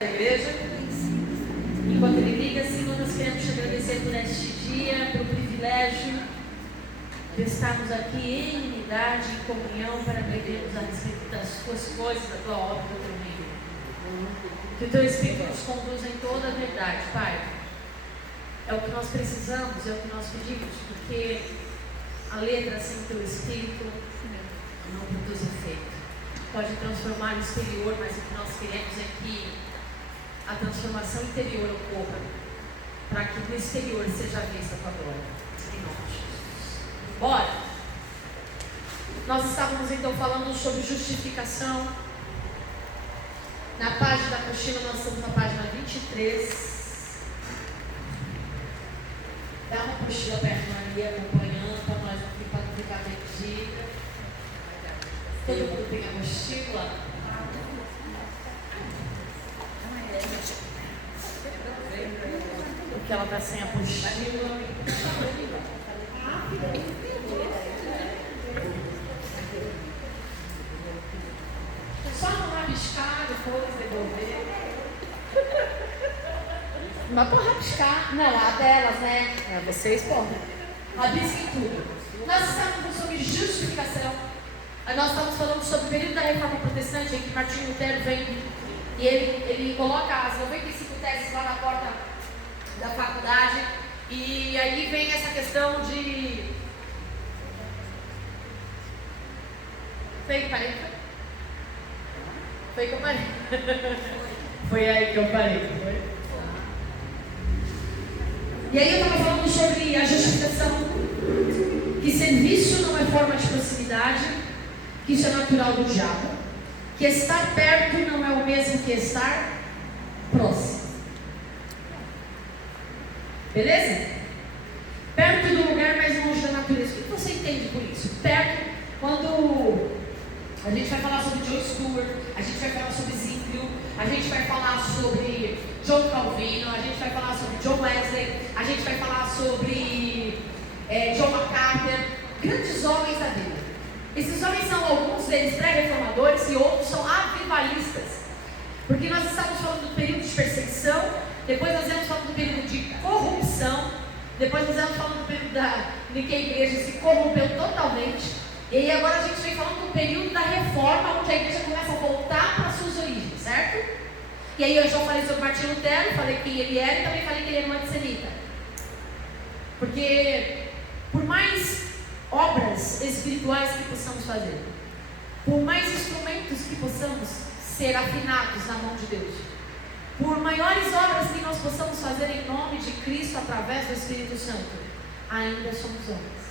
Igreja, enquanto ele liga, Senhor, nós queremos te agradecer por este dia, pelo privilégio de estarmos aqui em unidade, em comunhão, para aprendermos a respeito das tuas coisas, da tua obra, do teu reino. Que o teu Espírito nos conduza em toda a verdade, Pai. É o que nós precisamos, é o que nós pedimos, porque a letra sem teu Espírito não produz efeito. Pode transformar o exterior, mas o que nós queremos é que a transformação interior ocorra, para que no exterior seja vista a tua glória. Em nome de Jesus. Bora! Nós estávamos então falando sobre justificação. Na página da apostila, nós estamos na página 23. Dá uma apostila para a irmã ali acompanhando, para nós não ficar perdida. Todo mundo tem apostila? Porque ela está sem apostila. Só não rabiscar, depois devolver. Não é por rabiscar. Não, a delas, né? É, vocês podem. Rabisquem tudo. Nós estamos sobre justificação. Nós estamos falando sobre o período da Reforma Protestante, em que Martinho Lutero vem e ele coloca as 95 teses lá na porta da faculdade, e aí vem essa questão de... Foi aí que eu parei? Foi aí que eu parei. Foi aí que eu parei. Foi? E aí eu estava falando sobre a justificação, que serviço não é forma de proximidade, que isso é natural do diabo, que estar perto não é o mesmo que estar próximo. Beleza? Perto do lugar mais longe da natureza. O que você entende por isso? Perto, quando a gente vai falar sobre John Stewart, a gente vai falar sobre Zwinglio, a gente vai falar sobre John Calvino, a gente vai falar sobre John Wesley, a gente vai falar sobre John MacArthur, grandes homens da vida. Esses homens são alguns deles pré-reformadores e outros são avivalistas. Porque nós estamos falando do período de perseguição, depois nós estamos falando do período de corrupção, depois nós estamos falando do período de que a igreja se corrompeu totalmente. E aí agora a gente vem falando do período da reforma, onde a igreja começa a voltar para as suas origens, certo? E aí eu já falei sobre Martinho Lutero, falei quem ele era e também falei que ele era um antissemita. Porque por mais obras espirituais que possamos fazer, por mais instrumentos que possamos ser afinados na mão de Deus, por maiores obras que nós possamos fazer em nome de Cristo através do Espírito Santo, ainda somos homens.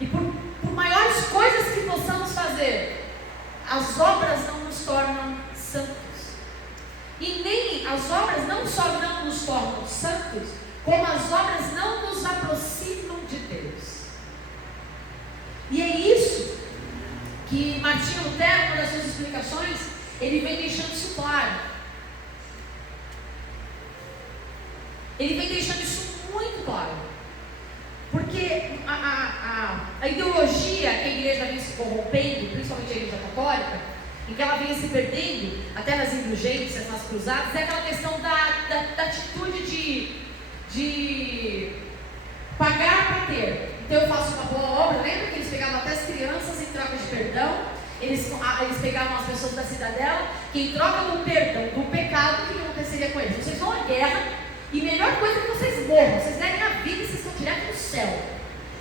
E por maiores coisas que possamos fazer, as obras não nos tornam santos. E nem as obras não só não nos tornam santos, como as obras não nos aproximam de Deus. E é isso que Martinho Lutero, uma das suas explicações, ele vem deixando isso claro. Ele vem deixando isso muito claro. Porque a ideologia que a igreja vem se corrompendo, principalmente a igreja católica, em que ela vem se perdendo, até nas indulgências, nas cruzadas, é aquela questão da atitude de pagar para ter. Então eu faço uma boa obra. Lembra que eles pegavam até as crianças em troca de perdão? Eles pegavam as pessoas da cidadela, que em troca do perdão, do pecado, o que aconteceria com eles? Vocês vão à guerra e melhor coisa é que vocês morram, vocês derem a vida e vocês estão direto no céu.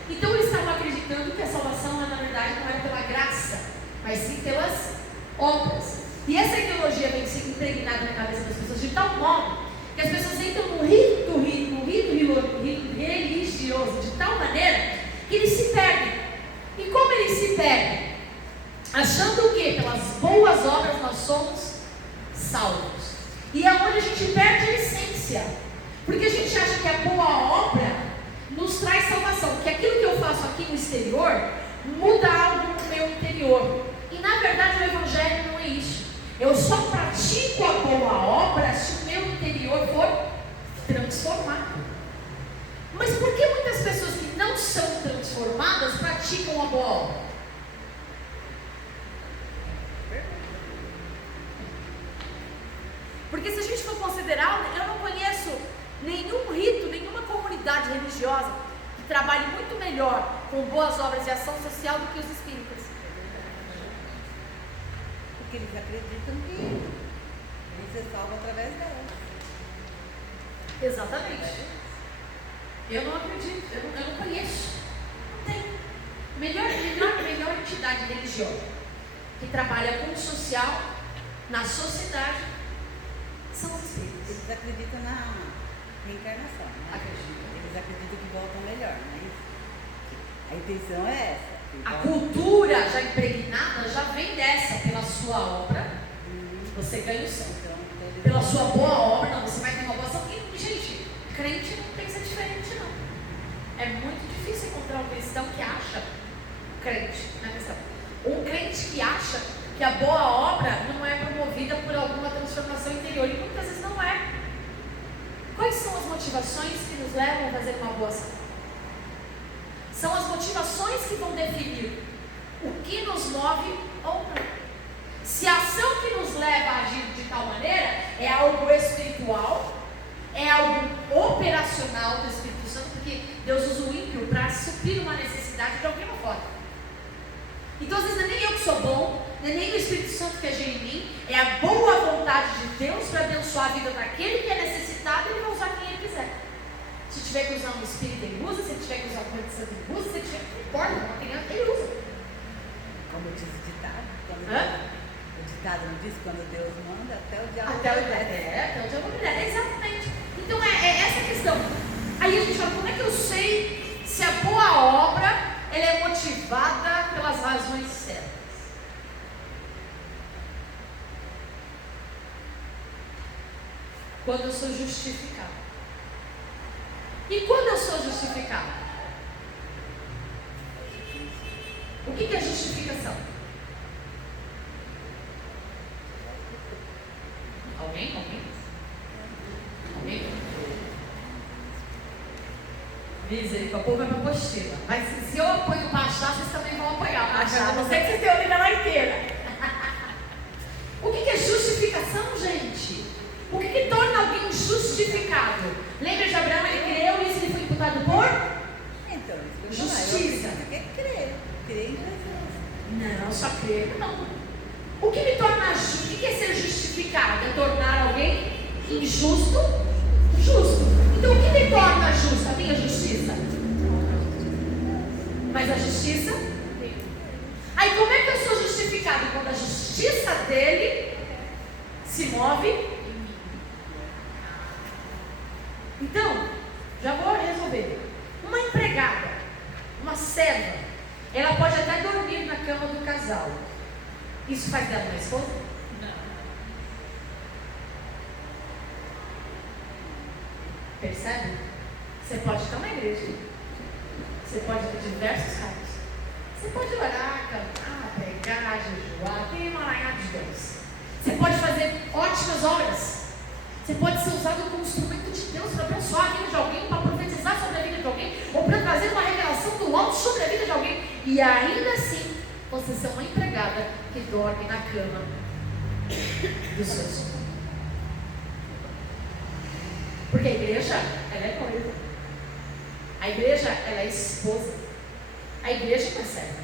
Então eles estavam acreditando que a salvação na verdade não era pela graça, mas sim pelas obras. E essa ideologia vem sendo impregnada na cabeça das pessoas de tal modo que as pessoas entram no rito religioso de tal maneira que eles se perdem. E como eles se perdem? Achando que pelas boas obras nós somos salvos. E é onde a gente perde a essência. Porque a gente acha que a boa obra nos traz salvação. Que aquilo que eu faço aqui no exterior muda algo no meu interior. E na verdade o evangelho não é isso. Eu só pratico a boa obra se o meu interior for transformado. Mas por que muitas pessoas que não são transformadas praticam a boa obra? Porque se a gente for considerar, eu não conheço nenhum rito, nenhuma comunidade religiosa que trabalhe muito melhor com boas obras de ação social do que os espíritas. Porque eles acreditam que você salva através dela. Exatamente. Eu não acredito, eu não conheço. Não tem. Melhor entidade religiosa que trabalha com o social na sociedade são os espíritos. Eles acreditam na reencarnação, né? Acreditam. Eles acreditam que voltam melhor, não é isso? A intenção é essa. A cultura já impregnada já vem dessa, pela sua obra, você ganha o céu. Pela sua boa obra, não, você vai ter uma boa ação. E, gente, crente não pensa diferente, não. É muito difícil encontrar um cristão que acha, crente, não é questão, um crente que acha que a boa obra não é promovida por alguma transformação interior, e muitas vezes não é. Quais são as motivações que nos levam a fazer uma boa ação? São as motivações que vão definir o que nos move ou não. Se a ação que nos leva a agir de tal maneira é algo espiritual, é algo operacional do Espírito Santo, porque Deus usa o ímpio para suprir uma necessidade de alguém lá fora. Então, às vezes, não é nem eu que sou bom, não é nem o Espírito Santo que agir em mim, é a boa vontade de Deus para abençoar a vida daquele que é necessitado, ele vai usar quem ele quiser. Se tiver que usar um espírito, ele usa. Se tiver que usar um Espírito Santo, ele usa. Se tiver que, não importa, uma criança, ele usa. Como diz o ditado. O ditado não diz quando Deus manda, até o diabo obedece. Até o diabo obedece, exatamente. Então é essa a questão. Aí a gente fala, como é que eu sei se a boa obra ela é motivada pelas razões certas? Quando eu sou justificado. E quando eu sou justificado? O que é justificação? Alguém? Misericórdia, o povo vai para a apostila. Mas se eu apoio para achar, vocês também vão apoiar para achar. A não ser que vocês tenham lido ela inteira. O que é justificação, gente? O que torna alguém justificado? Lembra de Abraão? Ele creu e isso lhe foi imputado por? Então, justiça. Você quer crer em Jesus. Não, só crer não. O que me torna justo? O que é ser justificado? É tornar alguém injusto? Justo. Então o que me torna justo? A minha justiça? Mas a justiça? Aí como é que eu sou justificado? Quando a justiça dele se move em mim. Então, já vou resolver. Uma empregada, uma serva, ela pode até dormir na cama do casal. Isso faz dela uma esposa? Não. Percebe? Você pode estar na igreja. Você pode ter diversos cargos. Você pode orar, cantar, pregar, jejuar, tem emaranhado de Deus. Você pode fazer ótimas obras. Você pode ser usado como instrumento de Deus para abençoar a vida de alguém, para profetizar sobre a vida de alguém, ou para trazer uma revelação do alto sobre a vida de alguém. E ainda assim, você ser uma empregada que dorme na cama dos seus. Porque a igreja, ela é noiva. A igreja, ela é esposa. A igreja não é serva.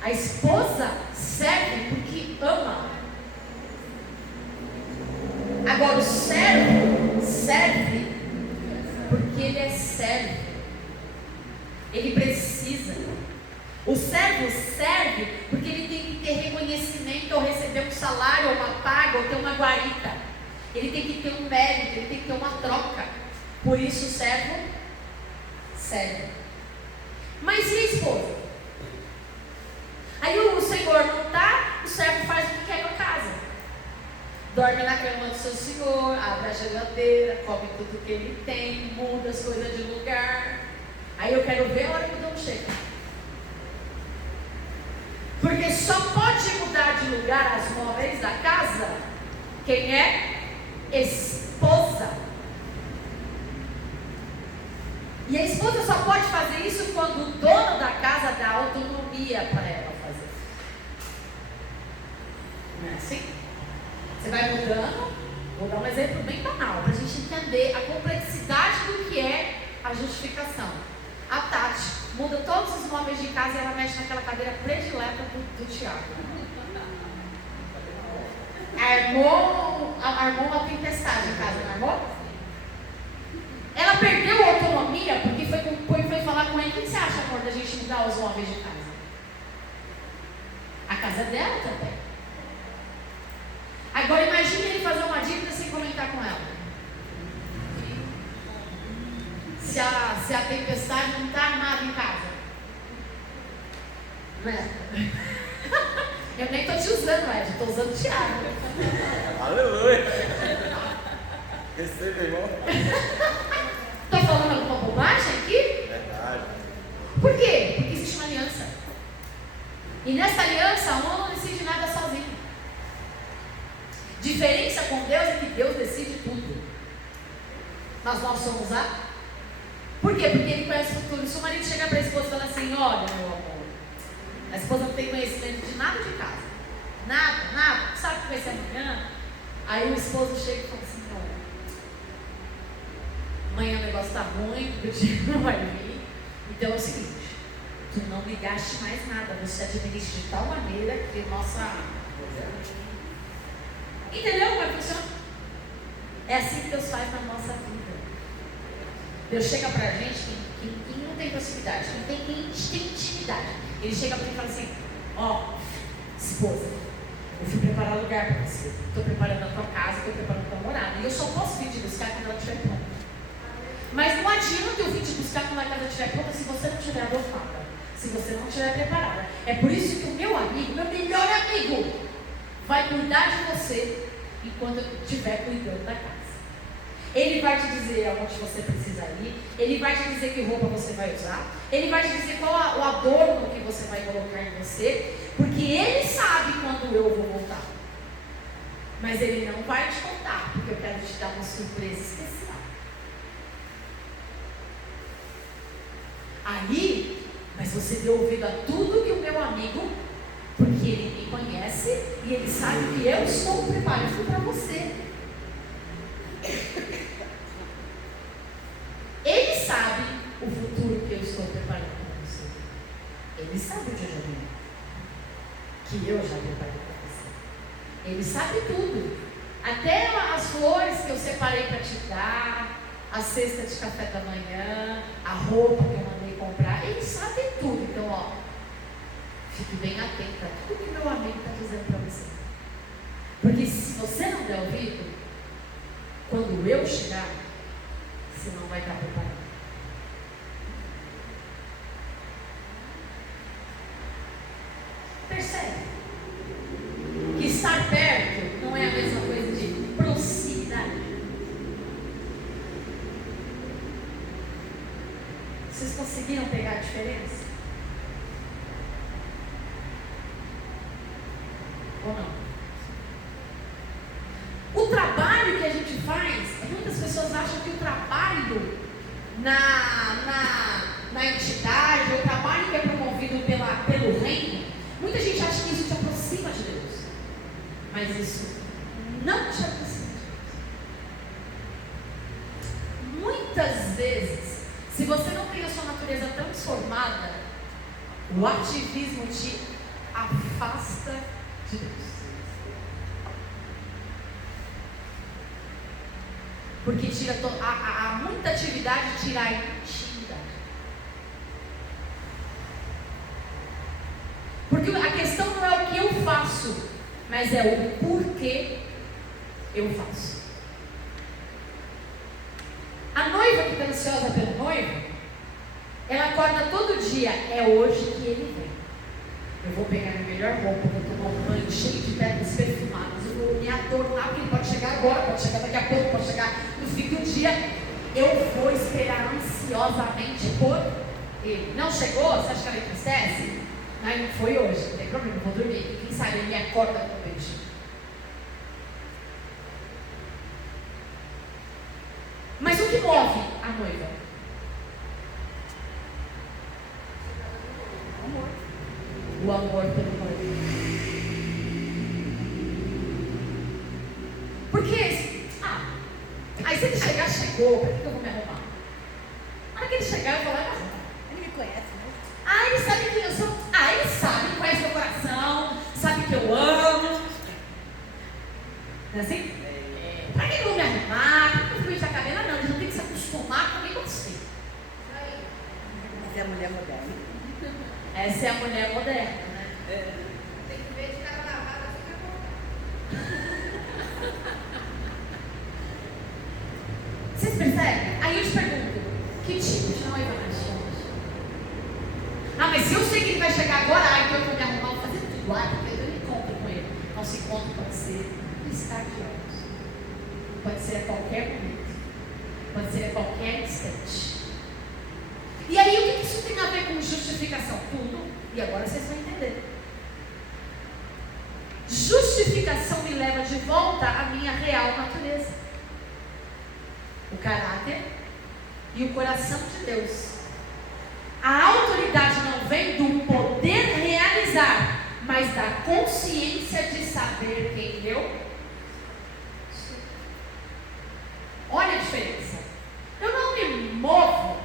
A esposa serve porque ama. Agora o servo serve porque ele é servo. Ele precisa. O servo serve porque ele tem que ter reconhecimento, ou receber um salário, ou uma paga, ou ter uma guarita. Ele tem que ter um mérito, ele tem que ter uma troca. Por isso o servo serve. Mas e a esposa? Aí o Senhor não está, o servo faz o que quer com a casa. Dorme na cama do seu Senhor, abre a geladeira, come tudo que ele tem, muda as coisas de lugar. Aí eu quero ver a hora que o dono chega. Porque só pode mudar de lugar as móveis da casa quem é esposa. E a esposa só pode fazer isso quando o dono da casa dá autonomia para ela fazer. Não é assim? Você vai mudando. Vou dar um exemplo bem banal, para a gente entender a complexidade do que é a justificação. A Tati muda todos os móveis de casa e ela mexe naquela cadeira predileta do Tiago. Armou uma tempestade em casa, não armou? Ela perdeu a autonomia porque foi falar com ele. O que você acha, amor, da gente mudar os móveis de casa? A casa é dela também. Agora imagine ele fazer uma dívida sem comentar com ela. Se a tempestade não está armada em casa. Não é? Eu nem estou te usando, Ed, estou usando o Thiago. Aleluia! Receba, irmão. Estou falando alguma bobagem aqui? Verdade. Por quê? Porque existe uma aliança. E nessa aliança, um não decide nada sozinho. Diferença com Deus é que Deus decide tudo. Mas nós somos a... Por quê? Porque Ele conhece o futuro. Se o marido chegar para a esposa e falar assim, olha, meu amor, a esposa não tem conhecimento de nada de casa. Nada. Sabe o que vai ser amanhã? Aí o esposo chega e fala assim, olha, amanhã o negócio está ruim, o dia não vai vir. Então é o seguinte, tu não me gaste mais nada, você administra de tal maneira que nossa... Entendeu como é que funciona? É assim que Deus faz na nossa vida. Deus chega pra gente, quem não tem proximidade, quem tem intimidade. Ele chega pra mim e fala assim, ó, esposa, eu fui preparar lugar pra você. Estou preparando a tua casa, estou preparando a tua morada. E eu só posso vir te buscar quando ela estiver pronta. Mas não adianta eu vir te buscar quando a casa estiver pronta se você não estiver adornada, se você não estiver preparada. É por isso que o meu amigo, meu melhor amigo, vai cuidar de você enquanto eu estiver cuidando da casa. Ele vai te dizer aonde você precisa ir, ele vai te dizer que roupa você vai usar, ele vai te dizer qual o adorno que você vai colocar em você, porque ele sabe quando eu vou voltar. Mas ele não vai te contar, porque eu quero te dar uma surpresa especial. Aí, mas você deu ouvido a tudo que o meu amigo, porque ele me conhece e ele sabe que eu estou preparando para você. Ele sabe o futuro que eu estou preparando para você. Ele sabe onde eu já vim, que eu já preparei para você. Ele sabe tudo, até as flores que eu separei para te dar, a cesta de café da manhã, a roupa que eu mandei comprar. Ele sabe tudo. Então, ó, fique bem atento a tudo que meu amigo está dizendo para você. Porque se você não der ouvido, quando eu chegar, você não vai estar preparado. Percebe? Que estar perto não é a mesma coisa de proximidade. Vocês conseguiram pegar a diferença? Ou não? O trabalho que a gente faz, muitas pessoas acham que o trabalho na entidade, o trabalho que é promovido pelo reino, muita gente acha que isso te aproxima de Deus. Mas isso não te aproxima de Deus. Muitas vezes, se você não tem a sua natureza transformada, o ativismo te afasta de Deus. Porque tira muita atividade tira a intimidade. Porque a questão não é o que eu faço, mas é o porquê eu faço. A noiva que está ansiosa pelo noivo, ela acorda todo dia, é hoje que ele vem. Eu vou pegar minha melhor roupa, vou tomar um banho cheio de pedras perfumadas, eu vou me adornar, porque ele pode chegar agora, pode chegar daqui a pouco, pode chegar no fim do dia. Eu vou esperar ansiosamente por ele. Não chegou? Você acha que ela entristece? Não foi hoje, não tem problema, eu vou dormir. Quem sabe ele me acorda com um beijo. Mas o que move a noiva? O amor pelo noivo. chegou, para que eu vou me arrumar? Na hora que ele chegar, eu vou lá e me arrumar. Ele me conhece, né? Ah, ele sabe quem eu sou. Ah, ele sabe, conhece meu coração, sabe que eu amo. Não é assim? Para que eu vou me arrumar? Para que eu vou pentear cabelo? Não, eles não tem que se acostumar com quem você. Essa é a mulher moderna. Essa é a mulher moderna, né? Tem que ver de cara lavada, fica bom. Vocês percebem? Aí eu te pergunto, que tipo de noiva nós somos? Ah, mas se eu sei que ele vai chegar agora, então eu vou me arrumar, vou fazer tudo lá, porque eu encontro com ele. Nosso encontro pode ser piscar de olhos. Pode ser a qualquer momento. Pode ser a qualquer instante. E aí, o que isso tem a ver com justificação? Tudo. E agora vocês vão entender. Justificação me leva de volta à minha real natureza. O caráter e o coração de Deus. A autoridade não vem do poder realizar, mas da consciência de saber quem eu sou. Olha a diferença. Eu não me movo,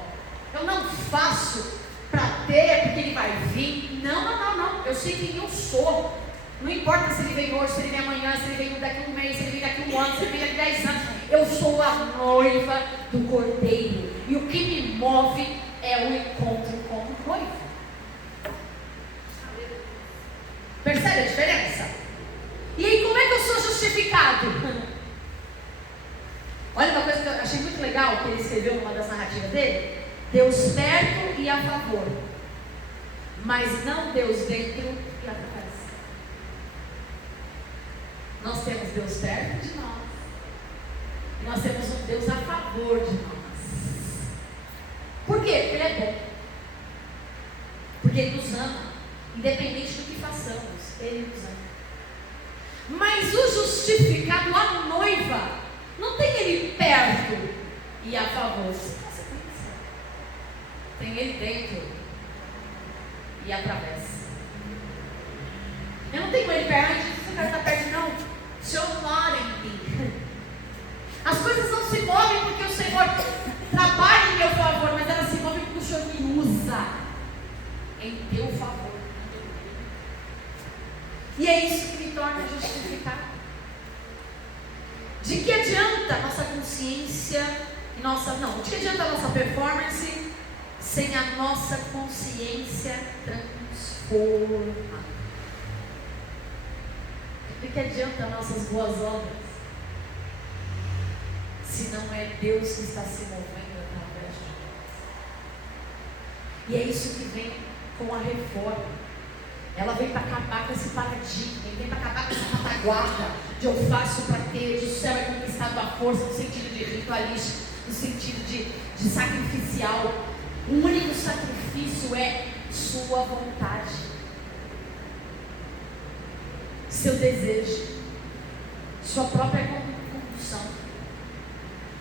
eu não faço para ter, porque ele vai vir. Não. Eu sei quem eu sou. Não importa se ele vem hoje, se ele vem amanhã, se ele vem daqui a um mês, se ele vem daqui a um ano, se ele vem daqui a 10 anos. Eu sou a noiva do Cordeiro. E o que me move é o encontro com o noivo. Percebe a diferença? E aí, como é que eu sou justificado? Olha uma coisa que eu achei muito legal que ele escreveu numa das narrativas dele. Deus perto e a favor, mas não Deus dentro e através. Nós temos Deus perto de nós. E nós temos um Deus a favor de nós. Por quê? Porque Ele é bom. Porque Ele nos ama. Independente do que façamos, Ele nos ama. Mas o justificado, a noiva, não tem Ele perto e a favor. Tem Ele dentro e através. Eu não tenho Ele perto, se o cara está perto, não. O Senhor mora em mim. As coisas não se movem porque o Senhor trabalha em meu favor, mas elas se movem porque o Senhor me usa em teu favor. E é isso que me torna justificado. De que adianta a nossa consciência e de que adianta a nossa performance sem a nossa consciência transformada? De que adianta as nossas boas obras se não é Deus que está se movendo através de nós? E é isso que vem com a reforma. Ela vem para acabar com esse paradigma, vem para acabar com essa retaguarda de eu faço para ter, o céu é conquistado à força, no sentido de ritualístico, no sentido de sacrificial. O único sacrifício é sua vontade, seu desejo, sua própria condução.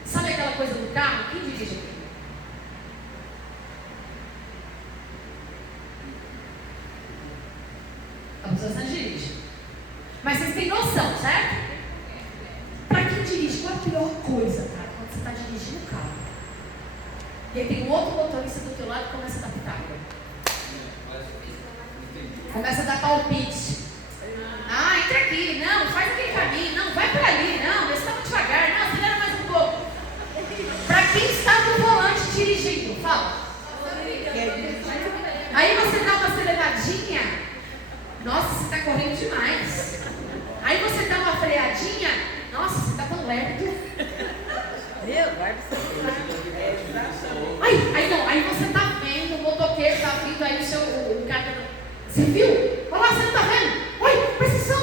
Sabe aquela coisa do carro? Quem dirige aqui? A pessoa não dirige. Mas vocês têm noção, certo? Para quem dirige, qual é a pior coisa, cara? Quando você está dirigindo o carro e aí tem um outro motorista do teu lado e começa a dar pitaco. Começa a dar palpite. Ah, entra aqui. Não, faz aquele caminho. Não, vai por ali. Não, você está muito devagar. Não, acelera mais um pouco. Para quem está no volante dirigindo, fala. Aí você dá uma aceleradinha. Nossa, você está correndo demais. Aí você dá uma freadinha. Nossa, você está tão lerdo. Aí você está vendo o motoqueiro, está vindo aí o cara. Você viu? Olha lá, você não está vendo? Oi, precisão.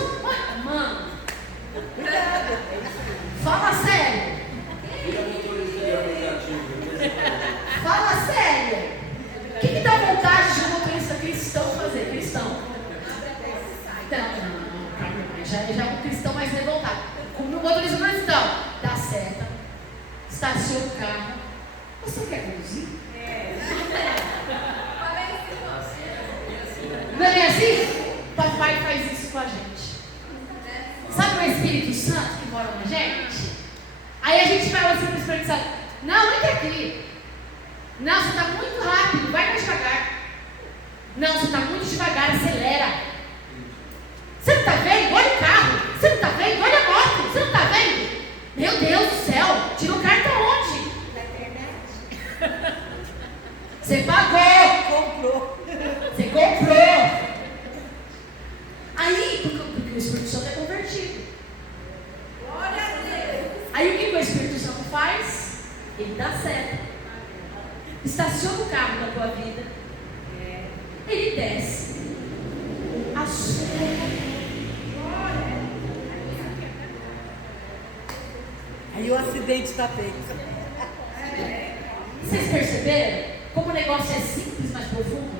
Mano. Fala sério. Fala sério. O que dá vontade de um motorista cristão fazer? Cristão. Não. Já é um cristão mais revoltado. Como o motorista cristão. Dá seta. Estaciona o carro. Você quer conduzir? Não é bem assim? Papai faz isso com a gente. Sabe o Espírito Santo que mora na gente? Aí a gente vai assim para o Espírito Santo. Não, entra aqui. Não, você está muito rápido, vai mais devagar. Não, você está muito devagar, acelera. Você não está vendo? Olha o carro. Você não está vendo? Olha a moto. Você não está vendo? Meu Deus do céu, tira o carro para onde? Na internet. Você pagou. Comprou. Você comprou. Aí, porque o Espírito Santo é convertido. Glória a Deus. Aí o que o Espírito Santo faz? Ele dá seta. Estaciona o carro na tua vida. Ele desce. Acelera. Aí o acidente está feito. Vocês perceberam como o negócio é simples, mas profundo?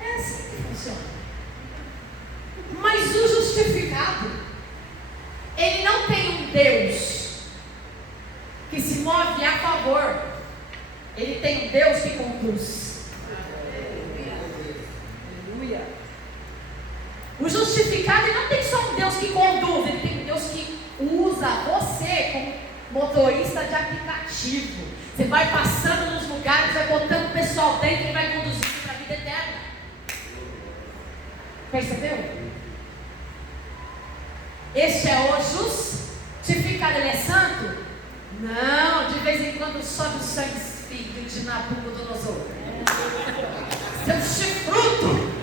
É assim que funciona. Mas o justificado, ele não tem um Deus que se move a favor. Ele tem um Deus que conduz. Aleluia. O justificado, ele não tem só um Deus que conduz, ele tem um Deus que usa você como motorista de aplicativo. Você vai passando nos lugares, vai botando o pessoal dentro e vai conduzindo para a vida eterna. Percebeu? Este é o justificado. Ele é santo? Não, de vez em quando sobe o sangue filho de Nabucodonosor. Seu chifruto.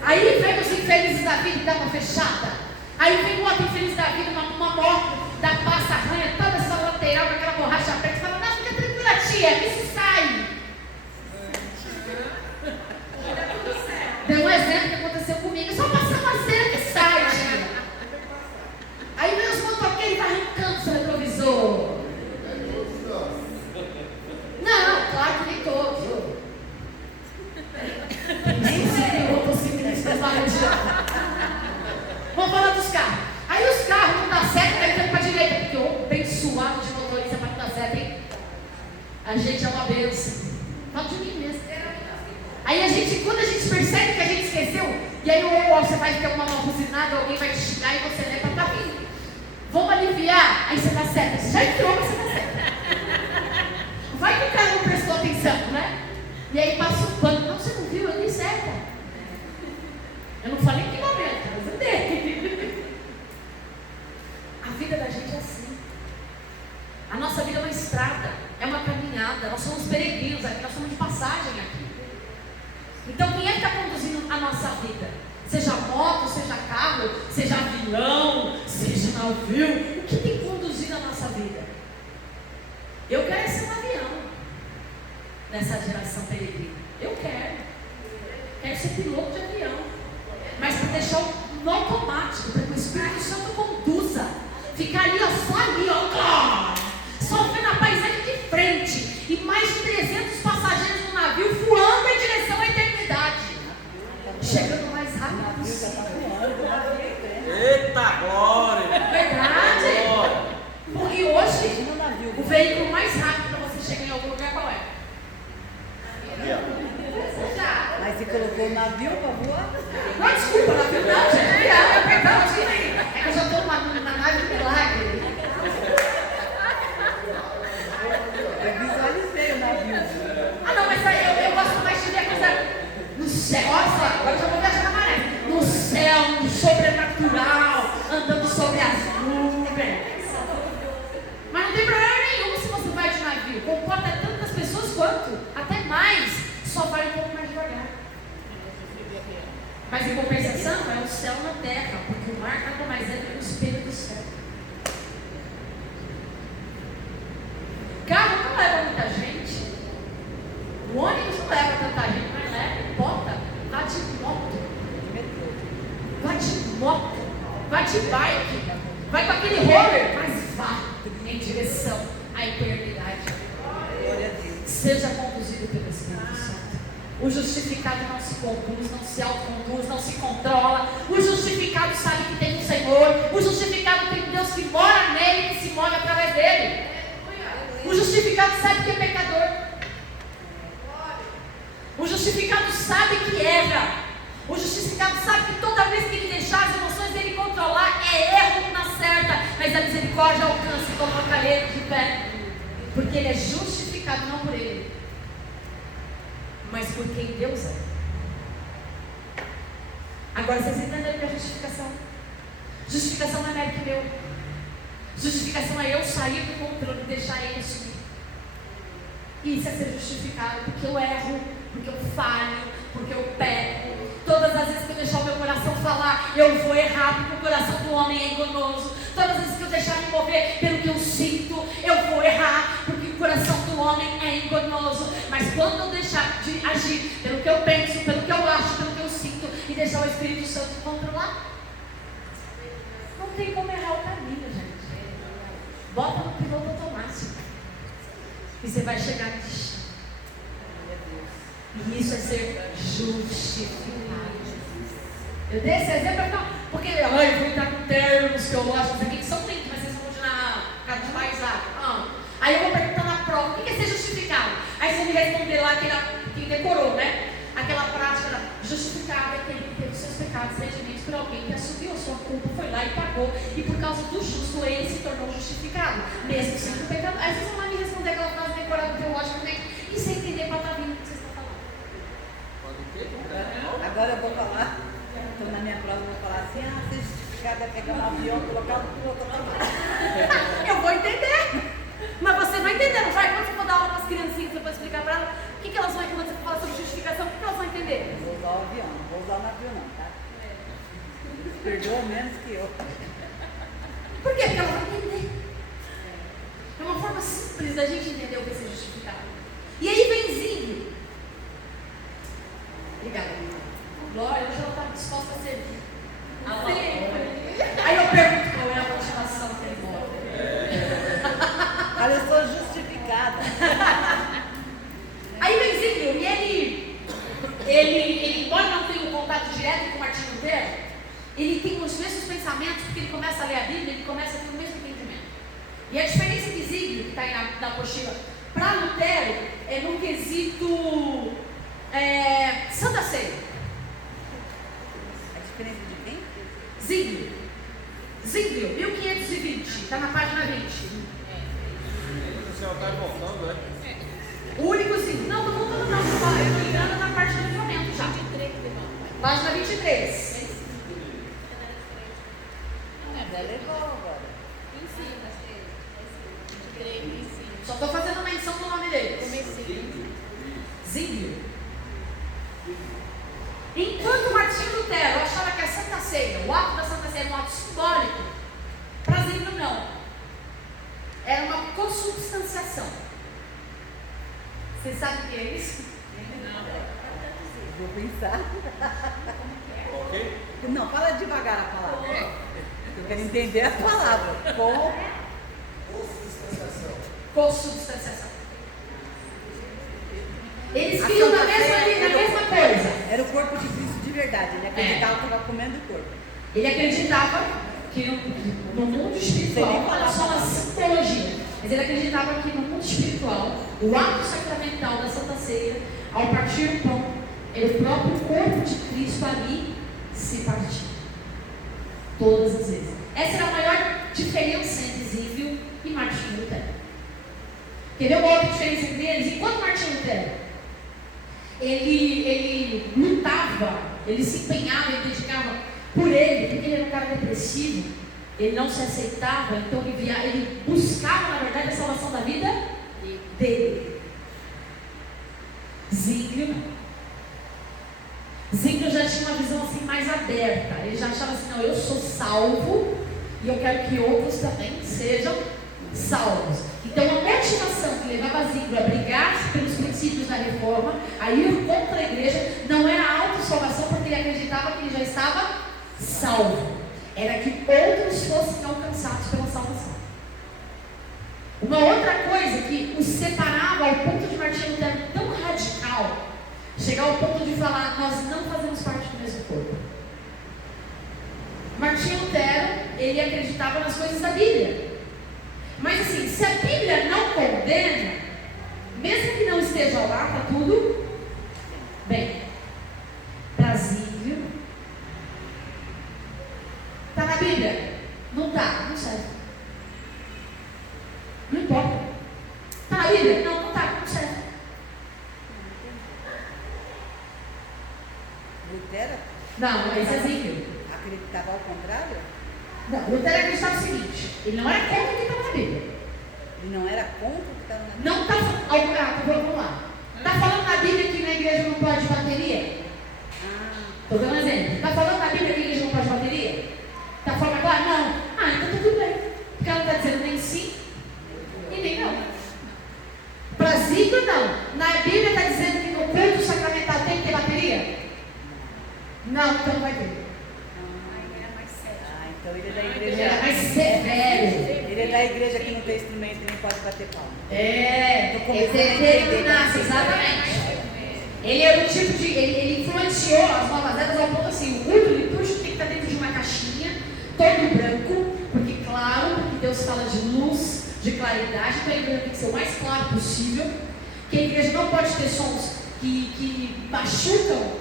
Aí vem os infelizes da vida e dá uma fechada. Aí vem o outro infeliz da vida, uma moto, dá passa, arranha toda essa lateral com aquela borracha preta e fala: não, fica tranquila, tia, isso sai. Deu um exemplo que aconteceu comigo: só passar uma cera que sai, tia. Aí vem os motoqueiros arrancando o retrovisor. Não, claro que nem todos. Vamos falar dos carros. Aí os carros não dá certo, vai indo para a direita, porque o bem suado de motorista para não dar certo, hein? A gente é uma benção. Fala de mim mesmo. Aí a gente, quando a gente percebe que a gente esqueceu, e aí ou você vai ter uma buzinada, alguém vai te xingar e você leva para vindo. Vamos aliviar, aí você está certo. Você já entrou, mas você está certo. Vai que o cara não prestou atenção, né? E aí passa o pano. Não, você não viu, eu dei certo. Eu não falei em que momento, mas eu dei. A vida da gente é assim. A nossa vida é uma estrada, é uma caminhada. Nós somos peregrinos aqui, nós somos de passagem aqui. Então quem é que está conduzindo a nossa vida? Seja moto, seja carro, seja avião, seja navio. O que tem conduzido a nossa vida? Eu quero ser um avião nessa geração peregrina. Eu quero. Quero ser piloto de avião. Mas para deixar no automático, para que o Espírito Santo conduza. Ficar ali, ó, só ali, ó, só vendo a paisagem de frente. E mais de 300 passageiros no navio voando em direção à eternidade. Chegando mais rápido possível. Eita glória! Verdade? Glória. Porque hoje, o veículo mais rápido para você chegar em algum lugar, qual é? Mas você colocou o navio para voar? Não, desculpa, navio não, gente. É que eu já estou na nave do milagre. Eu visualizei o navio. Ah, não, mas aí eu gosto mais de ver a coisa no céu. Olha só, agora eu já vou viajar na maré. No céu, no sobrenatural, andando sobre as nuvens. Mas não tem problema nenhum se você vai de navio. Comporta tantas pessoas quanto, até mais. Só vai um pouco mais devagar. Mas em compensação é o céu na terra, porque o mar nada mais é do que o espelho do céu. Carro não leva muita gente. O ônibus não leva tanta gente, mas leva, bota, vá de moto. Vá de moto, vá de bike, vai com aquele roller, mas vá em direção à eternidade. Seja conduzido pelo Espírito Santo. O justificado não se conduz, não se autoconduz, não se controla. O justificado sabe que tem um Senhor. O justificado tem um Deus que mora nele e que se move através dele. O justificado sabe que é pecador. O justificado sabe que erra. O justificado sabe que toda vez que ele deixar as emoções dele controlar, é erro na certa. Mas mas a misericórdia alcança e coloca ele de pé, porque ele é justificado não por ele, mas por quem Deus é. Agora vocês entenderam o que é justificação? Justificação não é mérito meu. Justificação é eu sair do controle e deixar ele assumir. Isso é ser justificado, porque eu erro, porque eu falho, porque eu peco. Todas as vezes que eu deixar o meu coração falar, eu vou errar, porque o coração do homem é enganoso. Todas as vezes que eu deixar me mover pelo que eu sinto, eu vou errar, porque o coração do homem é enganoso. Mas quando eu deixar de agir pelo que eu penso, pelo que eu acho, pelo que eu sinto, e deixar o Espírito Santo controlar, não tem como errar o caminho, gente. Bota no piloto automático e você vai chegar no destino. E isso é ser justificado. Eu dei esse exemplo porque eu vou entrar com termos teológicos aqui que são lindos, mas vocês vão continuar cada de mais alto. Aí eu vou perguntar na prova: o que é ser justificado? Aí você me responder lá quem decorou, né? Aquela prática justificada é aquele que teve os seus pecados redimidos por alguém que assumiu a sua culpa, foi lá e pagou, e por causa do justo ele se tornou justificado, mesmo sendo pecador. Aí vocês vão lá me responder aquela frase decorada teológica, né? E sem entender para estar vindo o que vocês estão falando. Agora eu vou falar, estou na minha prova, eu vou falar assim: ser justificado é pegar um avião, colocar no piloto automático. Eu vou entender, mas você vai entender, não vai? Quando você for dar aula para as criancinhas, você pode explicar para elas o que elas vão entender. Quando você fala sobre justificação, o que elas vão entender? Eu vou usar o avião, não vou usar o navio não, tá? Perdoa menos que eu. Por quê? Porque ela vai entender. É uma forma simples da gente entender o que é ser justificado. E aí vem Zílio. Obrigada, irmã. Glória, hoje ela está disposta a servir. Aí eu pergunto qual é a motivação que ele mora. Olha, eu sou justificada. Aí vem Zílio e ele, embora não tenha um contato direto com Martinho Lutero, ele tem os mesmos pensamentos, porque ele começa a ler a Bíblia, ele começa a ter o mesmo entendimento. E a diferença de Zílio, que está aí na apostila, para Lutero, é no quesito Santa Ceia. A diferença de quem? Zílio, 1520, está na página 20. O senhor está voltando, né? O único Zílio. Não, estou voltando não, eu estou entrando na parte do livramento já. Página 23. Já levou agora. Só estou fazendo menção do nome dele. Zílio. Enquanto Martinho Lutero achava que a Santa Ceia, o ato da Santa Ceia era um ato simbólico, para Zílio não. Era uma consubstanciação. Você sabe o que é isso? Vou pensar. Ok? Não, fala devagar a palavra. Eu quero entender a palavra. Consubstanciação. Eles viam na mesma coisa. Era o corpo de Cristo de verdade. Ele acreditava que estava comendo o corpo. Ele acreditava que no mundo espiritual, olha só uma simbologia, mas ele acreditava que no mundo espiritual, o ato sacramental da Santa Ceia, ao partir o pão, era o próprio corpo de Cristo ali se partir. Todas as vezes. Essa era a maior diferença entre Zílio e Martinho Lutero. Quer ver uma outra diferença entre eles? Enquanto Martinho Lutero, ele lutava, ele se empenhava, ele dedicava por ele, porque ele era um cara depressivo, ele não se aceitava, então ele buscava, na verdade, a salvação da vida dele. Zílio já tinha uma visão assim mais aberta, ele já achava assim: não, eu sou salvo e eu quero que outros também sejam salvos. Então a motivação que levava Zílio a brigar pelos princípios da reforma, a ir contra a igreja, não era a autossalvação, porque ele acreditava que ele já estava salvo, era que outros fossem alcançados pela salvação. Uma outra coisa que os separava ao ponto de Martinho Lutero tão radical, chegar ao ponto de falar: nós não fazemos parte do mesmo corpo. Martinho Lutero, ele acreditava nas coisas da Bíblia. Mas assim, se a Bíblia não condena, mesmo que não esteja lá, está tudo bem. Para Zílio, está na Bíblia? Não está, não serve. na Bíblia? Não, não está, não serve. Lutero Não, esse é Zwingli. acreditava ao contrário? Não, Lutero acreditava o seguinte: ele não era contra o que estava na Bíblia. Ele não era contra o que estava na Bíblia? Não está falando. Vamos lá. Está falando na Bíblia que na igreja não pode bateria? Estou dando um exemplo. Está falando na Bíblia que a igreja não pode bateria? Está falando agora? Não. Ah, então está tudo bem. Porque ela não está dizendo nem sim e nem não. Para Zico, não. Na Bíblia está dizendo que no culto sacramental tem que ter bateria? Não, então não vai ter. Então ele é da Ele igreja. era mais severo. Ele é da igreja que não tem instrumento e nem pode bater palma. Determinasse, exatamente. Ele era o tipo de. Ele influenciou as novas eras ao ponto assim: o culto litúrgico tem que estar dentro de uma caixinha, todo branco, porque, claro, que Deus fala de luz, de claridade, então a igreja tem que ser o mais claro possível, que a igreja não pode ter sons que machucam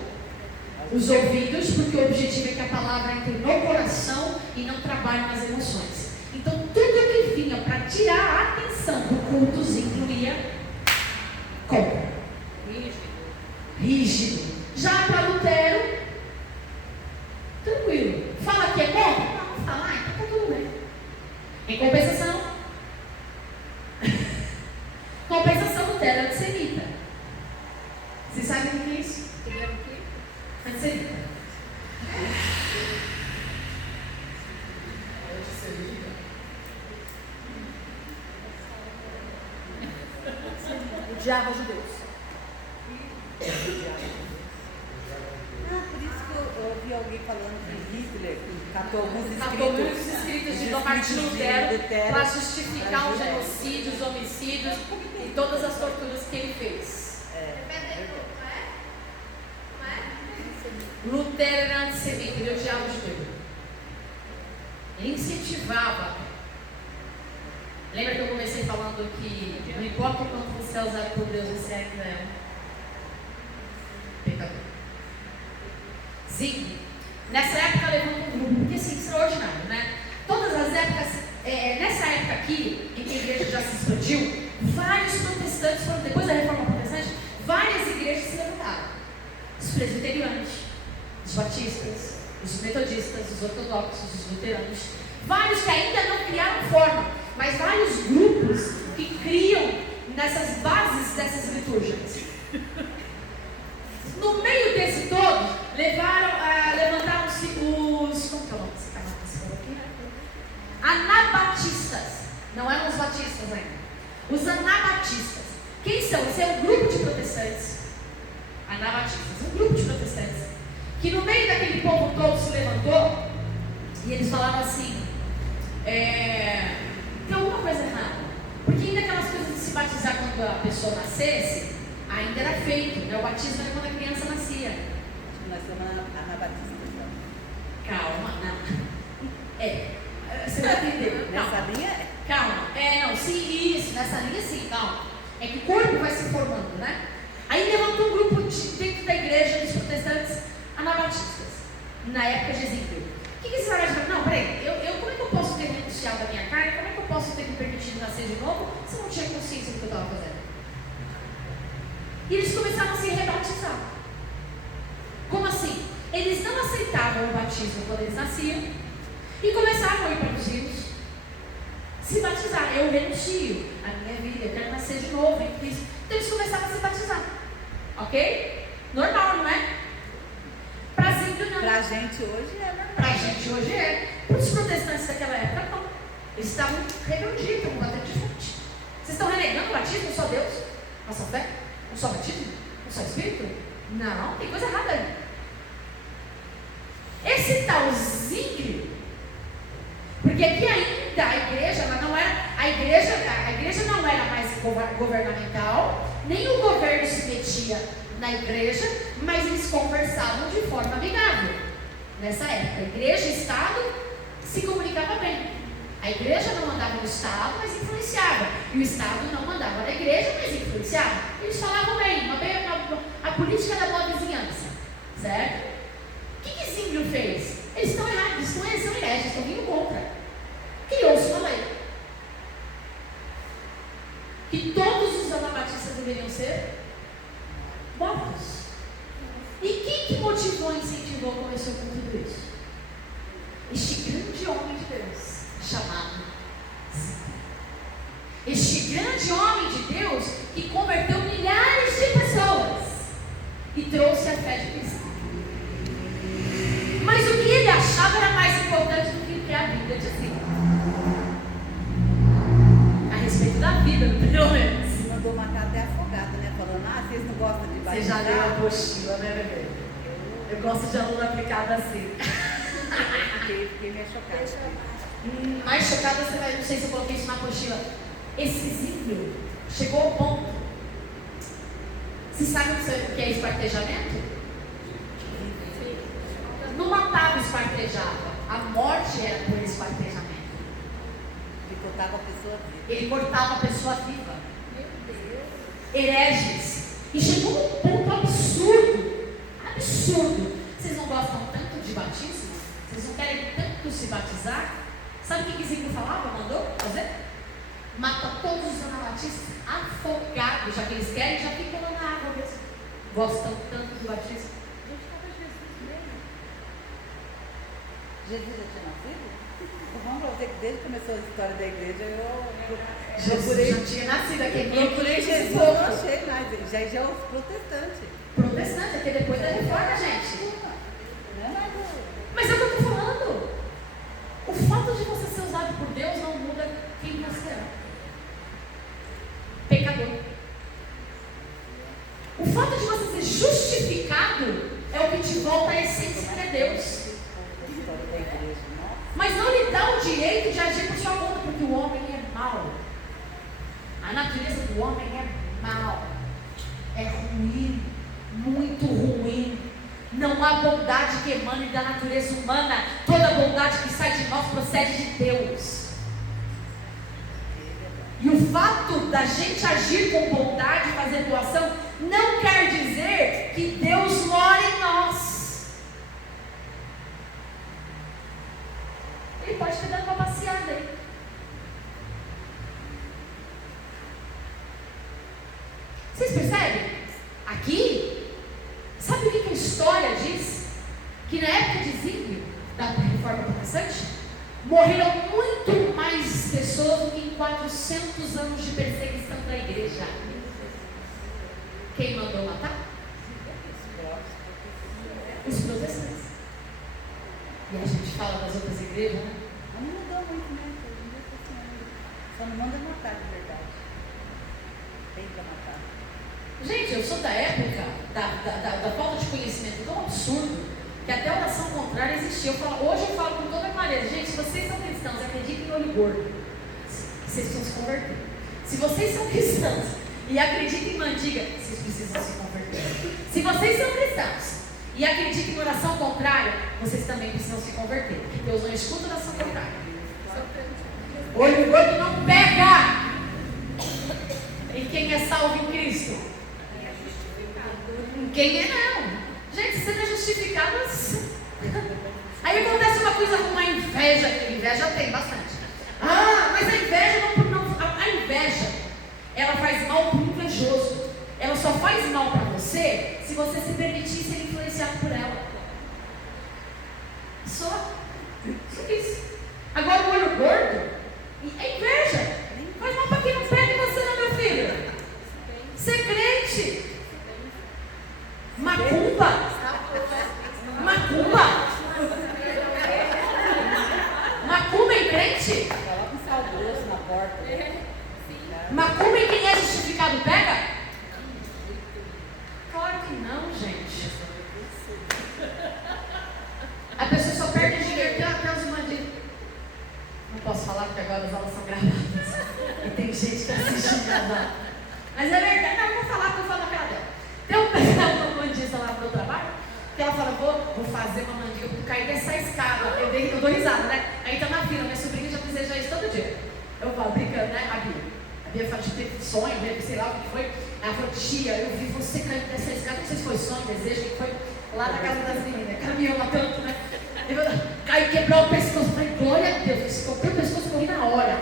os ouvidos, porque o objetivo é que a palavra entre no coração e não trabalhe nas emoções. Então, tudo que vinha para tirar a atenção do culto incluía como? Rígido. Já para Lutero, tranquilo. Fala que é contra? Não, fala, então está tudo bem. Em compensação, Lutero é antissemita. Vocês sabem o que é isso? Antissemita. Odiava os judeus. Por isso que eu ouvi alguém falando que Hitler catou alguns Muitos escritos de Dom Martinho Lutero para justificar os genocídios, os homicídios e todas as torturas que ele fez. Lutero era antissemita, ele odiava o judeu. Ele incentivava. Lembra que eu comecei falando que não importa o quanto você é usado por Deus, você ainda é um pecador. Zwingli, nessa época levou um grupo, porque assim, extraordinário, né? Todas as épocas, nessa época aqui, em que a igreja já se expandiu, vários protestantes foram, depois da reforma protestante, várias igrejas se levantaram. Os presbiterianos, os batistas, os metodistas, os ortodoxos, os luteranos, vários que ainda não criaram forma, mas vários grupos que criam nessas bases dessas liturgias. No meio desse todo, levantaram-se os, como que é o nome desse canal aqui? Anabatistas. Não eram os batistas ainda. Os anabatistas. Quem são? Esse é um grupo de protestantes. Anabatistas, um grupo de protestantes. Que no meio daquele povo todo se levantou e eles falavam assim: tem alguma coisa errada. Porque ainda aquelas coisas de se batizar quando a pessoa nascesse, ainda era feito, né? O batismo era quando a criança nascia. Nós somos anabatistas. Calma, não. Você vai entender. Nessa linha é. Calma. Não, sim, isso, nessa linha sim, calma. É que o corpo vai se formando, né? Aí levantou um grupo dentro da igreja dos protestantes anabatistas, na época de Zwingli. O que esses anabatistas falaram? Não, peraí, como é que eu posso ter renunciado da minha carne? Como é que eu posso ter me permitido nascer de novo se eu não tinha consciência do que eu estava fazendo? E eles começaram a se rebatizar. Como assim? Eles não aceitavam o batismo quando eles nasciam e começaram a ir para os rios se batizar. Eu renuncio a minha vida, eu quero nascer de novo em Cristo. Então eles começaram a se batizar. Ok? Normal, não é? Para Zwingli não. Pra gente hoje é normal. Para a gente hoje é. Para os protestantes daquela época não. Eles estavam rebeldia, estavam batendo de frente. Vocês estão renegando o batismo? Só Deus? Nossa fé? Um só batismo? Um só Espírito? Não, tem coisa errada aí. Esse tal Zwingli, porque aqui ainda a igreja, ela não era, a igreja não era mais governamental, nem o governo se metia na igreja, mas eles conversavam de forma amigável. Nessa época, a igreja e o Estado se comunicavam bem. A igreja não mandava no Estado, mas influenciava. E o Estado não mandava na igreja, mas influenciava. Eles falavam bem, a política da boa vizinhança. Certo? O que Zwingli fez? Eles estão errados, eles são hereges, estão vindo contra. Criou-se uma lei. Que todos os deveriam ser mortos. E quem que motivou e incentivou começou com tudo isso? Este grande homem de Deus, chamado Zimbra. Este grande homem de Deus que converteu milhares de pessoas e trouxe a fé de Cristo. Mas o que ele achava era mais importante do que a vida de Zimbra. A respeito da vida, pelo menos. Ele mandou matar até afogada, né? Falando, vocês não gostam de batizar? Você já leu a apostila, né, bebê? Eu gosto de aluno aplicado assim. Fiquei meio chocada. Mais chocada, você vai, não sei se eu coloquei isso na apostila. Esse Zimbra chegou ao ponto. Você sabe o que é espartejamento? Não matava, espartejava. A morte era por espartejamento. Ele cortava a pessoa viva. Ele cortava a pessoa viva. Hereges. E chegou a um ponto absurdo. Absurdo. Vocês não gostam tanto de batismo? Vocês não querem tanto se batizar? Sabe o que Zimbra falava? Mandou fazer? Mata todos os anabatistas afogados. Já que eles querem, já ficam lá na água mesmo. Gostam tanto do batismo. Jesus já tinha nascido? Vamos pra você que desde que começou a história da igreja, eu Jesus já tinha nascido aqui. procurei Jesus, eu não achei mais. Já é os protestantes. Protestante, é que depois da reforma, gente. Mas é o que eu estou falando. O fato de você ser usado por Deus não muda quem você é. Pecador. O fato de você ser justificado é o que te volta à essência que é Deus. Mas não lhe dá o direito de agir por sua conta, porque o homem é mau. A natureza do homem é mau. É ruim. Muito ruim. Não há bondade que emane da natureza humana. Toda bondade que sai de nós procede de Deus. E o fato da gente agir com bondade, fazer doação, não quer dizer que Deus mora em nós. Ele pode ter dado uma passeada aí. Vocês percebem? Aqui, sabe o que a história diz? Que na época de Zimbra, da reforma protestante, morreram muito mais pessoas do que em 400 anos de perseguição da igreja. Quem mandou matar? Os protestantes. E a gente fala das outras igrejas, né? Não mudou muito, né? Só não manda matar de verdade. Tem pra matar. Gente, eu sou da época da falta de conhecimento tão absurdo que até a oração contrária existia. Hoje eu falo com toda clareza, gente, se vocês são cristãos, acreditem em olho gordo, vocês precisam se converter. Se vocês são cristãos e acreditam em mandiga, vocês precisam se converter. Se vocês são cristãos e acreditam em oração contrária, vocês também precisam se converter, porque Deus não escuta oração contrária. Olho gordo não pega em quem é salvo em Cristo. Em quem é não. Gente, você não é justificado assim. Aí acontece uma coisa com a inveja. Inveja tem bastante. Mas a inveja a inveja, ela faz mal para o invejoso. Ela só faz mal para você se você se permitir ser influenciado por ela. Só isso. Agora o olho gordo é inveja. Faz mal para quem não pega em você, não, meu filho. Ser crente. Macumba. Macumba em crente? Coloca um sal grosso na porta. Macumba em quem é justificado pega? Claro que não, gente. A pessoa só perde dinheiro até os bandidos. Não posso falar porque agora as aulas são gravadas. E tem gente que assiste gravado. Mas é verdade, não, eu vou falar porque eu falo na cara dela. Tem uma bandista lá no meu trabalho, que ela fala, vou fazer uma mandinga, vou cair dessa escada. Eu dou risada, né? Aí tá na fila, minha sobrinha já deseja isso todo dia. Eu falo, brincando, né? A Bia fala de ter sonho, sei lá o que foi. Ela falou, tia, eu vi você cair dessa escada, não sei se foi sonho, desejo, que foi lá na casa das meninas. Caminhou lá tanto, né? Caiu, quebrou o pescoço. Falei, glória a Deus, quebrou o pescoço, corri na hora.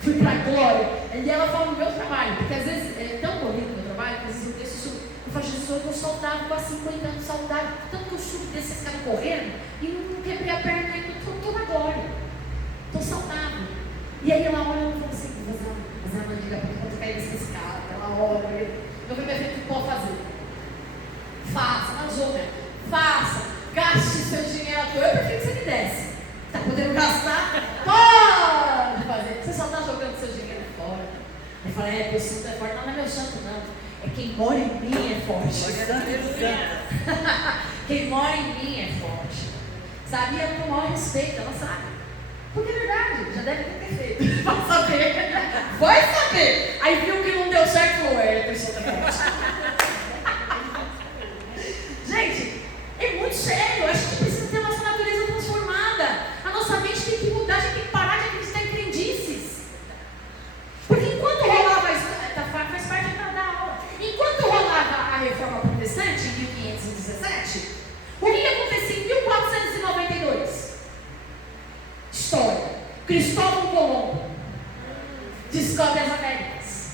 Fui pra glória. E ela fala no meu trabalho, porque às vezes é tão corrido no meu trabalho, que às vezes eu penso, eu falo, Jesus, eu estou saudável, quase 50 anos saudável, tanto que eu subo desse escada correndo e não quebrei a perna ainda, estou na glória, estou saudável. E aí ela olha e fala assim, mas ela não diga para quando cair dessa escada, ela olha, eu vou ver o que pode fazer. Faça, mas outra, faça, gaste seu dinheiro à toa. Eu prefiro que você me desse. Está podendo gastar? Pode fazer. Você só está jogando seu dinheiro fora. Eu falei, meu santo é forte. Não é meu santo, não. É quem mora em mim é forte. Quem mora em mim é forte. Sabia com o maior respeito, ela sabe. Porque é verdade, já deve ter feito. Vai saber. Vai saber. Aí viu que não deu certo, falou, a pessoa está forte. Gente, é muito sério. A gente precisa ter a nossa natureza transformada. A nossa mente tem que mudar, a gente tem que parar de acreditar em crendices. Porque enquanto rolava isso, faz parte da aula. Enquanto rolava a reforma protestante em 1517, o que acontecia em 1492? História. Cristóvão Colombo descobre as Américas.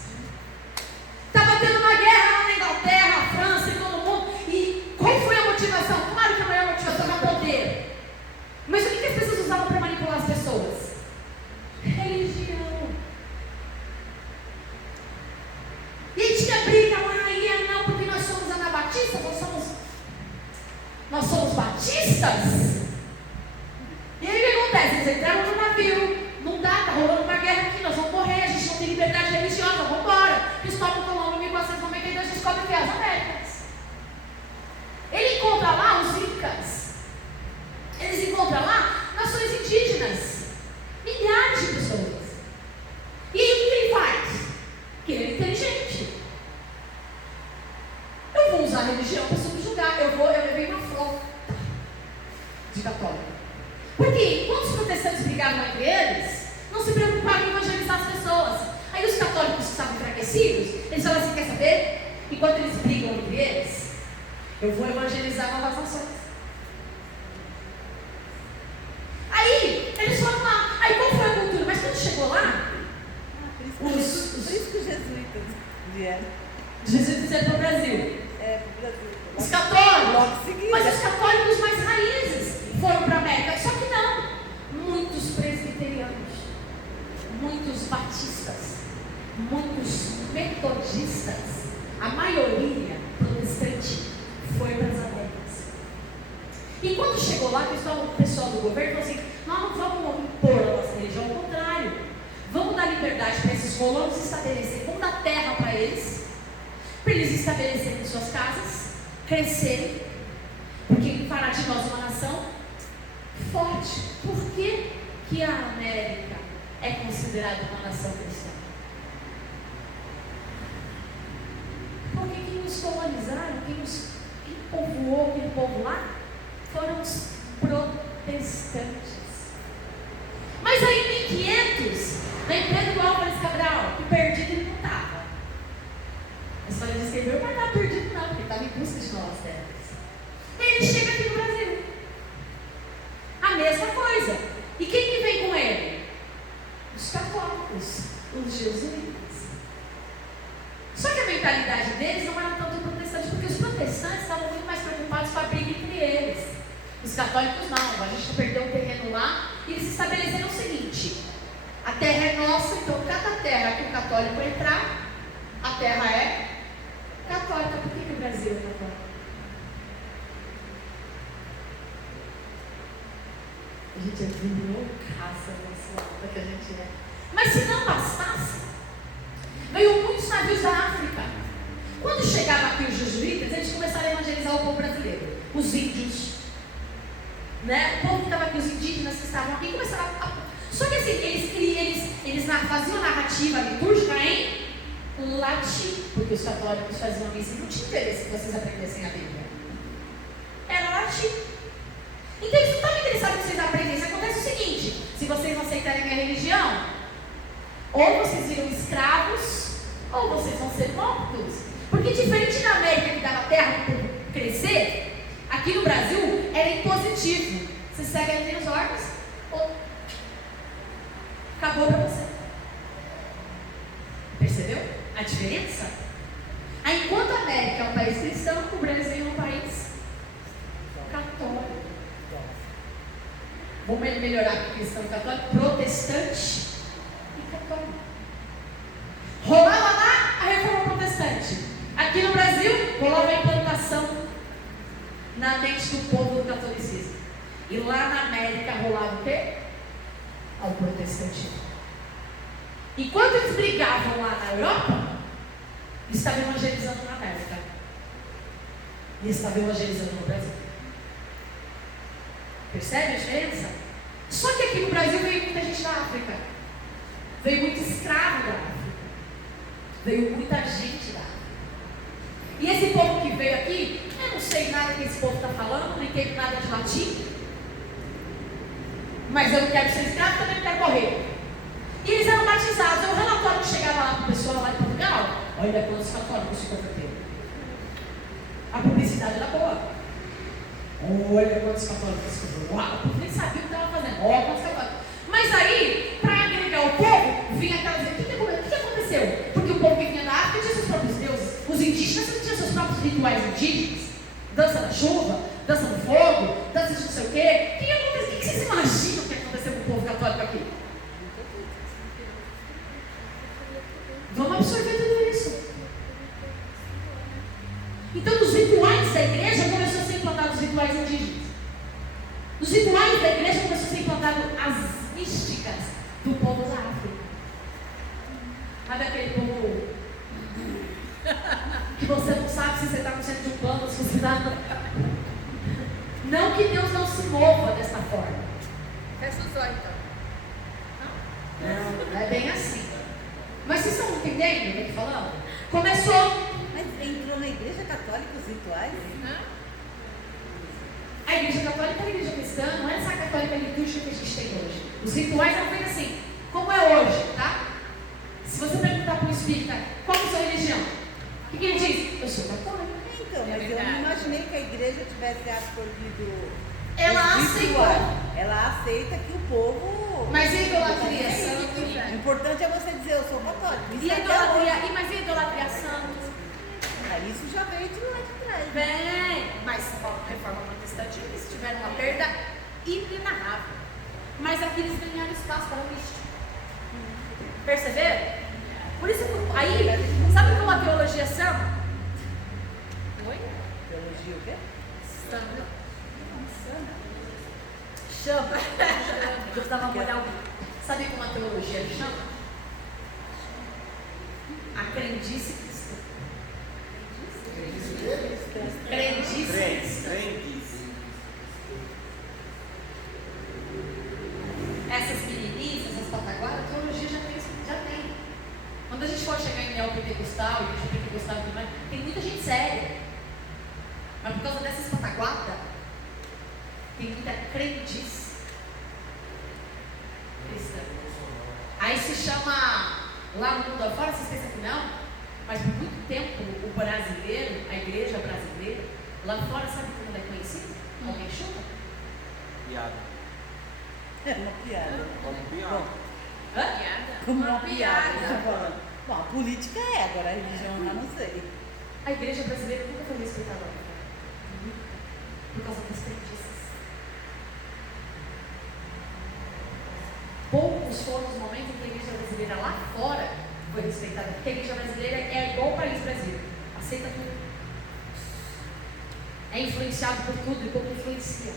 Estava tendo uma guerra lá na Inglaterra, a França e todo mundo. E qual foi a motivação? Claro que a maior motivação era poder. Mas o que as pessoas usavam para manipular as pessoas? Religião. E aí tinha briga, não, porque nós somos anabatistas, nós somos batistas. E aí o que acontece? Eles entraram no navio, não dá, está rolando uma guerra aqui, nós vamos morrer, a gente não tem liberdade religiosa, vamos embora. Cristóvão Colombo, em 1492, descobre que é as Américas. Ele encontra lá os Incas, eles encontram lá nações indígenas, milhares de pessoas. E aí o que ele faz? Que ele é inteligente. Eu vou usar a religião para subjugar, eu levei uma frota de católico. Porque enquanto os protestantes brigavam entre eles, não se preocupavam em evangelizar as pessoas. Aí os católicos que estavam enfraquecidos, eles falaram assim, quer saber? Enquanto eles brigam entre eles, eu vou evangelizar novas nações. Aí, eles foram lá. Aí qual foi a cultura? Mas quando chegou lá, por isso que os jesuítas vieram. Os jesuítas vieram para o Brasil. Para o Brasil. Os católicos. Logo seguida. Mas os católicos mais raízes foram para a América. Só que não. Muitos presbiterianos, muitos batistas, muitos metodistas, a maioria protestante foi para as Américas. E quando chegou lá, o pessoal do governo falou assim, nós não vamos impor a nossa religião, ao contrário, vamos dar liberdade para esses colonos estabelecerem, vamos dar terra para eles estabelecerem suas casas, crescerem, porque fará de nós uma nação forte. Por que a América é considerada uma nação cristã? Porque quem nos colonizaram, quem povoou aquele povo lá, foram os protestantes. Mas aí em 1500, vem Pedro Álvares Cabral, que perdido ele não estava. A história diz que ele não estava perdido não, porque ele estava em busca de novas terras. Ele chega aqui no Brasil. A mesma coisa. E quem que vem com ele? Os católicos, os jesuítas. Só que a mentalidade deles não era tanto protestante, porque os protestantes estavam muito mais preocupados com a briga entre eles. Os católicos não, a gente perdeu um terreno lá e eles estabeleceram o seguinte: a terra é nossa, então cada terra que o católico entrar, a terra é católica. Por que o Brasil é católico? A gente é virou caça nessa lata que a gente é. Mas se não bastasse, veio muitos navios da África. Quando chegavam aqui os jesuítas, eles começaram a evangelizar o povo brasileiro, os índios, né? O povo que estava aqui, os indígenas que estavam aqui, começaram a... Só que assim, eles faziam narrativa litúrgica em latim, porque os católicos faziam isso e não tinha interesse que vocês aprendessem a Bíblia. Era latim. Então eles não estavam interessados que vocês aprendessem. Acontece o seguinte: se vocês não aceitarem a minha religião, ou vocês viram escravos, ou vocês vão ser mortos. Porque diferente da América, que dava terra para crescer, aqui no Brasil era impositivo. Você segue as minhas ordens, ou acabou para você. a diferença? Aí, enquanto a América é um país cristão, o Brasil é um país católico. Vamos melhorar aqui cristão e católico, protestante e católico. Rolava lá a reforma protestante. Aqui no Brasil, rolava a implantação na mente do povo do catolicismo. E lá na América rolava o quê? O protestantismo. Enquanto eles brigavam lá na Europa, eles estavam evangelizando na América. E eles estavam evangelizando no Brasil. Percebe a diferença? Só que aqui no Brasil veio muita gente da África. Veio muito escravo da África. Veio muita gente da África. E esse povo que veio aqui, eu não sei nada que esse povo está falando, não entendo nada de latim. Mas eu não quero ser escravo, também não quero morrer. E eles eram batizados. O relatório que chegava lá para o pessoal lá de Portugal, olha quantos católicos se converteram. A publicidade era boa. Olha quantos católicos se converteram. Uau, o povo nem sabia o que estava fazendo. Olha quantos católicos. Mas aí, para agregar o povo, vinha aquela gente, o que aconteceu? Porque o povo que vinha da África tinha seus próprios deuses. Os indígenas não tinham seus próprios rituais indígenas. Dança da chuva, dança do fogo, dança de não sei o quê. O que aconteceu? O que vocês imaginam que aconteceu com o povo católico aqui? Vamos absorver tudo isso. Então, nos rituais da igreja começou a ser implantado os rituais indígenas. Nos rituais da igreja começou a ser implantado as místicas do povo da África. Sabe aquele povo que você não sabe se você está no centro de um plano, se você está... Não que Deus não se mova dessa forma. Fecha os olhos, então. Não é bem assim. Mas vocês estão entendendo o que eu estou falando? Começou. Mas entrou na igreja católica os rituais? A igreja católica é a igreja cristã, não é essa católica litúrgica que a gente tem hoje. Os rituais são feitos assim, como é hoje, tá? Se você perguntar para um espírita, qual é a sua religião? O que ele diz? Eu sou católica. Então, mas eu não imaginei que a igreja tivesse absorvido. Ela esse ritual. aceitou. Ela aceita que o povo. Mas e a idolatria? O importante é você dizer, eu sou católico. E a idolatria? Mas e a idolatria santa? Isso já veio de lá de trás. Bem, mas a reforma protestante eles tiveram uma perda inenarrável. Mas aqui eles ganharam espaço para o místico. Perceberam? Por isso, aí, sabe como a teologia chama? Oi? Teologia o quê? Chama. Eu estava molhando. Sabe como a teologia chama? A crendice cristã. Crendice cristã. Essas meninices, essas pataguadas, a teologia já tem. Quando a gente for chegar em neopentecostal, igreja pentecostal e tudo mais, tem muita gente séria. Mas por causa dessas pataguadas, tem muita crendice cristã. Aí se chama, lá no mundo afora, vocês pensam que não, mas por muito tempo o brasileiro, a igreja brasileira, lá fora, sabe como ela é conhecida? Alguém chuta? Piada. É uma piada. Como piada. Hã? Como uma piada. Tô falando. Bom, a política é, agora a religião eu não sei. A igreja brasileira nunca foi respeitada lá fora. Por causa das crendices. Poucos foram os momentos em que a igreja brasileira lá fora foi respeitada, porque a igreja brasileira é igual ao país brasileiro, aceita tudo, é influenciado por tudo e como influencia.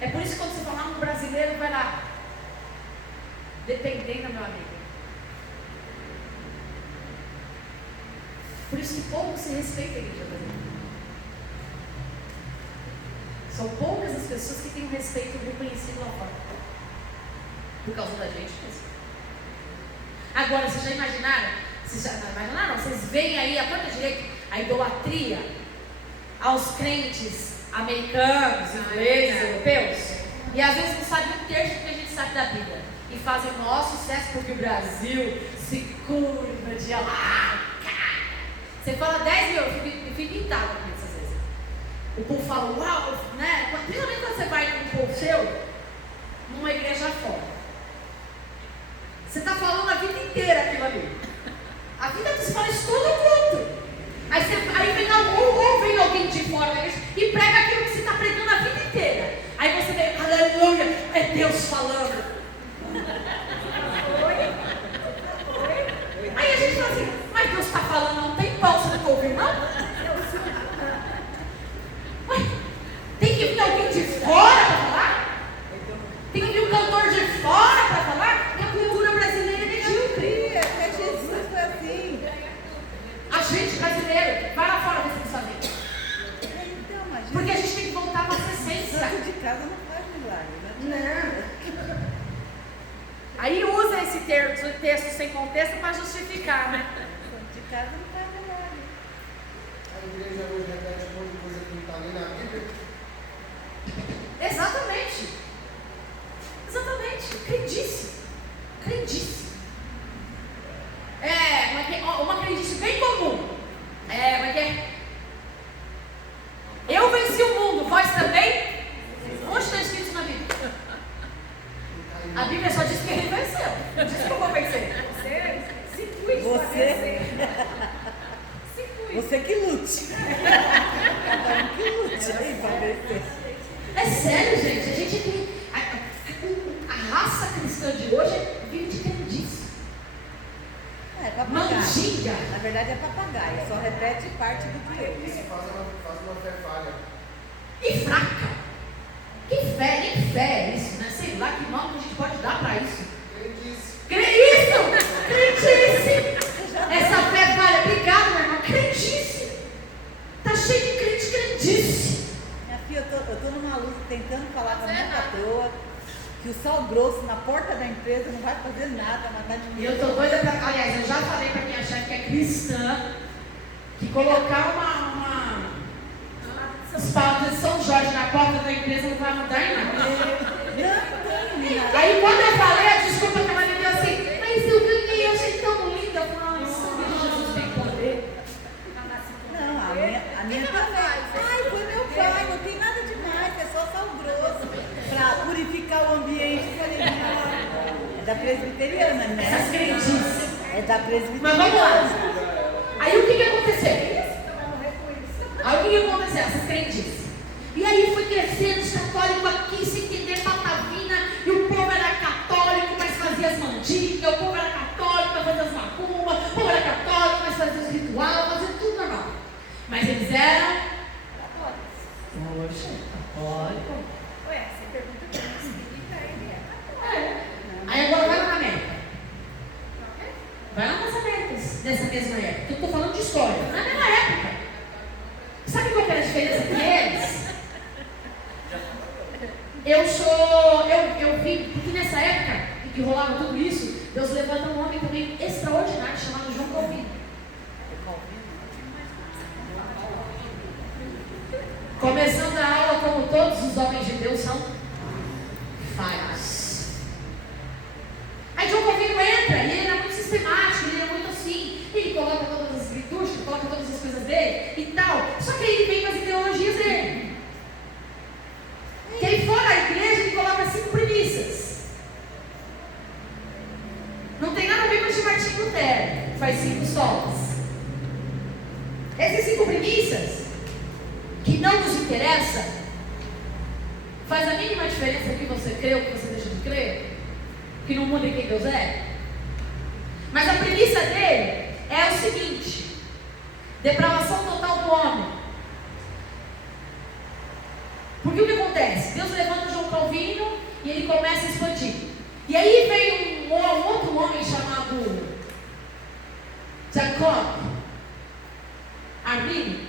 É por isso que quando você falar um brasileiro, vai lá, dependendo, meu amigo. Por isso que pouco se respeita a igreja brasileira. São poucas as pessoas que têm um respeito reconhecido lá fora. Por causa da gente mesmo. Agora, vocês já imaginaram? Vocês já não imaginaram? Vocês veem aí a torta direita, a idolatria aos crentes americanos, ingleses, europeus. E às vezes não sabem um terço do que a gente sabe da Bíblia. E fazem o maior sucesso porque o Brasil se curva de lá. Você fala 10 mil, eu fico irritado com isso às vezes. O povo fala, uau, né? Principalmente quando você vai com um povo seu, numa igreja fora. Você está falando a vida inteira aquilo Deus falando. Aí a gente fala assim, mas Deus está falando há um tempão, você não ouviu não? Ué, tem que vir alguém de fora para falar? Tem que vir um cantor de fora para falar? E a cultura brasileira é medíocre. Até Jesus foi assim. A gente brasileiro, vai lá fora desse pensamento. Então, imagina. Porque a gente tem que voltar à nossa essência. Santo de casa não faz milagre, né? Não. Aí usa esse texto sem contexto para justificar, né? Santo de casa não faz milagre. A igreja hoje repete um monte de coisa que não está nem na Bíblia. Exatamente. Crendice. Uma crendice bem comum. Como é que é? Eu venci o mundo, vós também? Onde está escrito isso na Bíblia? A Bíblia só diz que ele venceu. Não diz que eu vou vencer. Você se cuide para Você- vencer. Se cuide. Você que lute. Cada um que lute aí para vencer. É sério, gente. A gente tem. A raça cristã de hoje vive de crendice. É papagaio. Mandinga. Na verdade é papagaio, só repete parte do que eu. Isso faz uma fé falha. E fraca. Que fé, nem fé é isso, né? Sei lá que nome a gente pode dar para isso. Crendice. Crendice! Essa fé vale, obrigado, meu irmão. Crendice! Tá cheio de crendice. Minha filha, eu tô numa luta tentando falar com a minha patroa que o sal grosso na porta da empresa não vai fazer nada, mas tá de E eu tô doida pra. Aliás, eu já falei pra minha chefe que é cristã, que colocar os paus de São Jorge na porta da empresa não vai mudar em nada. Não tem nada. Aí quando eu falei a desculpa que ela me deu assim, mas eu ganhei, eu achei tão linda. Eu falei, ai, sangue de Jesus tem poder. Não, a minha também. Ai, foi meu pai, não tem nada demais, é só sal grosso para purificar o ambiente. Eu falei, não, é da presbiteriana, né? Essas crendices. É da presbiteriana. Mas vamos lá. Aí o que aconteceu? Essas crendices. E aí foi crescendo os católicos aqui, sem entender patavina, e o povo era católico, mas fazia as mandingas, o povo era católico, mas fazia as macumbas, o povo era católico, mas fazia os rituais, fazia tudo normal. Mas eles eram católicos. Ué, você pergunta para o espírita, ele é católico. Aí agora vai lá na América. Vai lá nas Américas, nessa mesma época. Eu estou falando de história. Na mesma época. Sabe qual que era a diferença entre eles? Eu vi, porque nessa época em que rolava tudo isso, Deus levanta um homem também extraordinário chamado João Calvino. Começando a aula, como todos os homens de Deus são falhos. Aí João Calvino entra e ele era muito sistemático, ele era muito assim. Ele coloca todas as escrituras, coloca todas as coisas dele e tal. Só que aí ele vem com as ideologias dele. Que aí fora a igreja ele coloca 5 premissas. Não tem nada a ver com o de Martinho Lutero, que faz 5 solas. Essas 5 premissas, que não nos interessa, faz a mínima diferença que você crê ou que você deixa de crer, que não muda quem Deus é. Mas a premissa dele é o seguinte: depravação total do homem. Porque o que acontece? Deus levanta João Calvino e ele começa a expandir. E aí vem um outro homem chamado Jacob Armínio.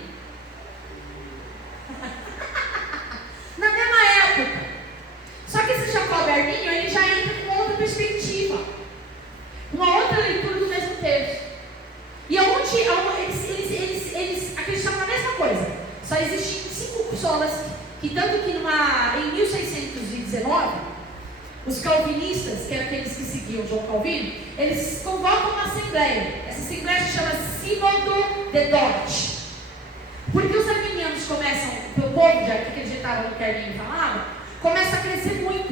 Na mesma época. Só que esse Jacob Armínio, ele já entra com outra perspectiva, uma outra leitura do mesmo texto. E aonde eles acreditavam na mesma coisa. Só existem 5 solas que tanto que em 1619, os calvinistas, que eram aqueles que seguiam João Calvino, eles convocam uma assembleia. Essa assembleia se chama Sínodo de Dort. Porque os arminianos começam, o povo já que acreditava no que Arminio falava, começa a crescer muito.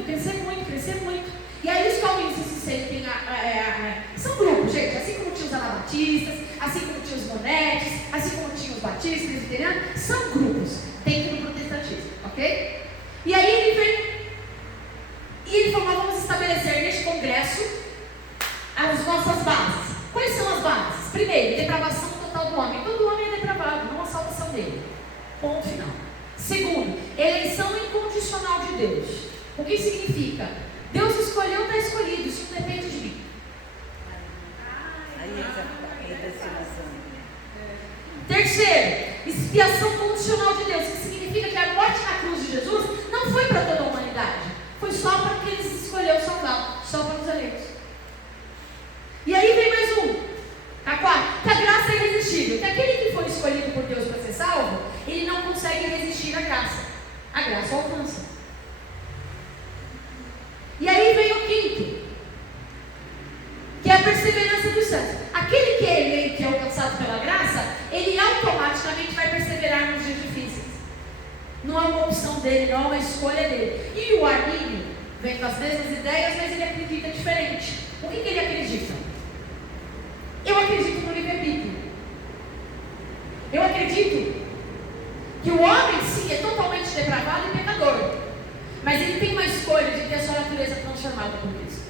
E aí os calvinistas se sentem, são grupos, gente, assim como tinha os anabatistas, assim como tinha os monetes, assim como tinha os batistas, presbiterianos, são grupos dentro do protestantismo, ok? E aí ele vem, e ele fala condicional de Deus. O que significa? Deus escolheu, está escolhido, isso não depende de mim. Aí entra a predestinação. Terceiro, expiação condicional de Deus, que significa que a morte na cruz de Jesus não foi para toda a humanidade, foi só para aqueles que escolheu salvar, só para os eleitos. E aí vem mais um, a quarta, que a graça é irresistível, que aquele que foi escolhido por Deus para ser salvo, ele não consegue resistir à graça, a graça alcança. E aí vem o quinto, que é a perseverança dos santos. Aquele que é eleito, que é alcançado pela graça, ele automaticamente vai perseverar nos dias difíceis. Não é uma opção dele, não é uma escolha dele. E o Armínio vem com as mesmas ideias, mas ele acredita diferente. O que ele acredita? Eu acredito no livre-arbítrio. Eu acredito que o homem, sim, é totalmente depravado e pecador, mas ele tem uma escolha de ter a sua natureza transformada por Cristo.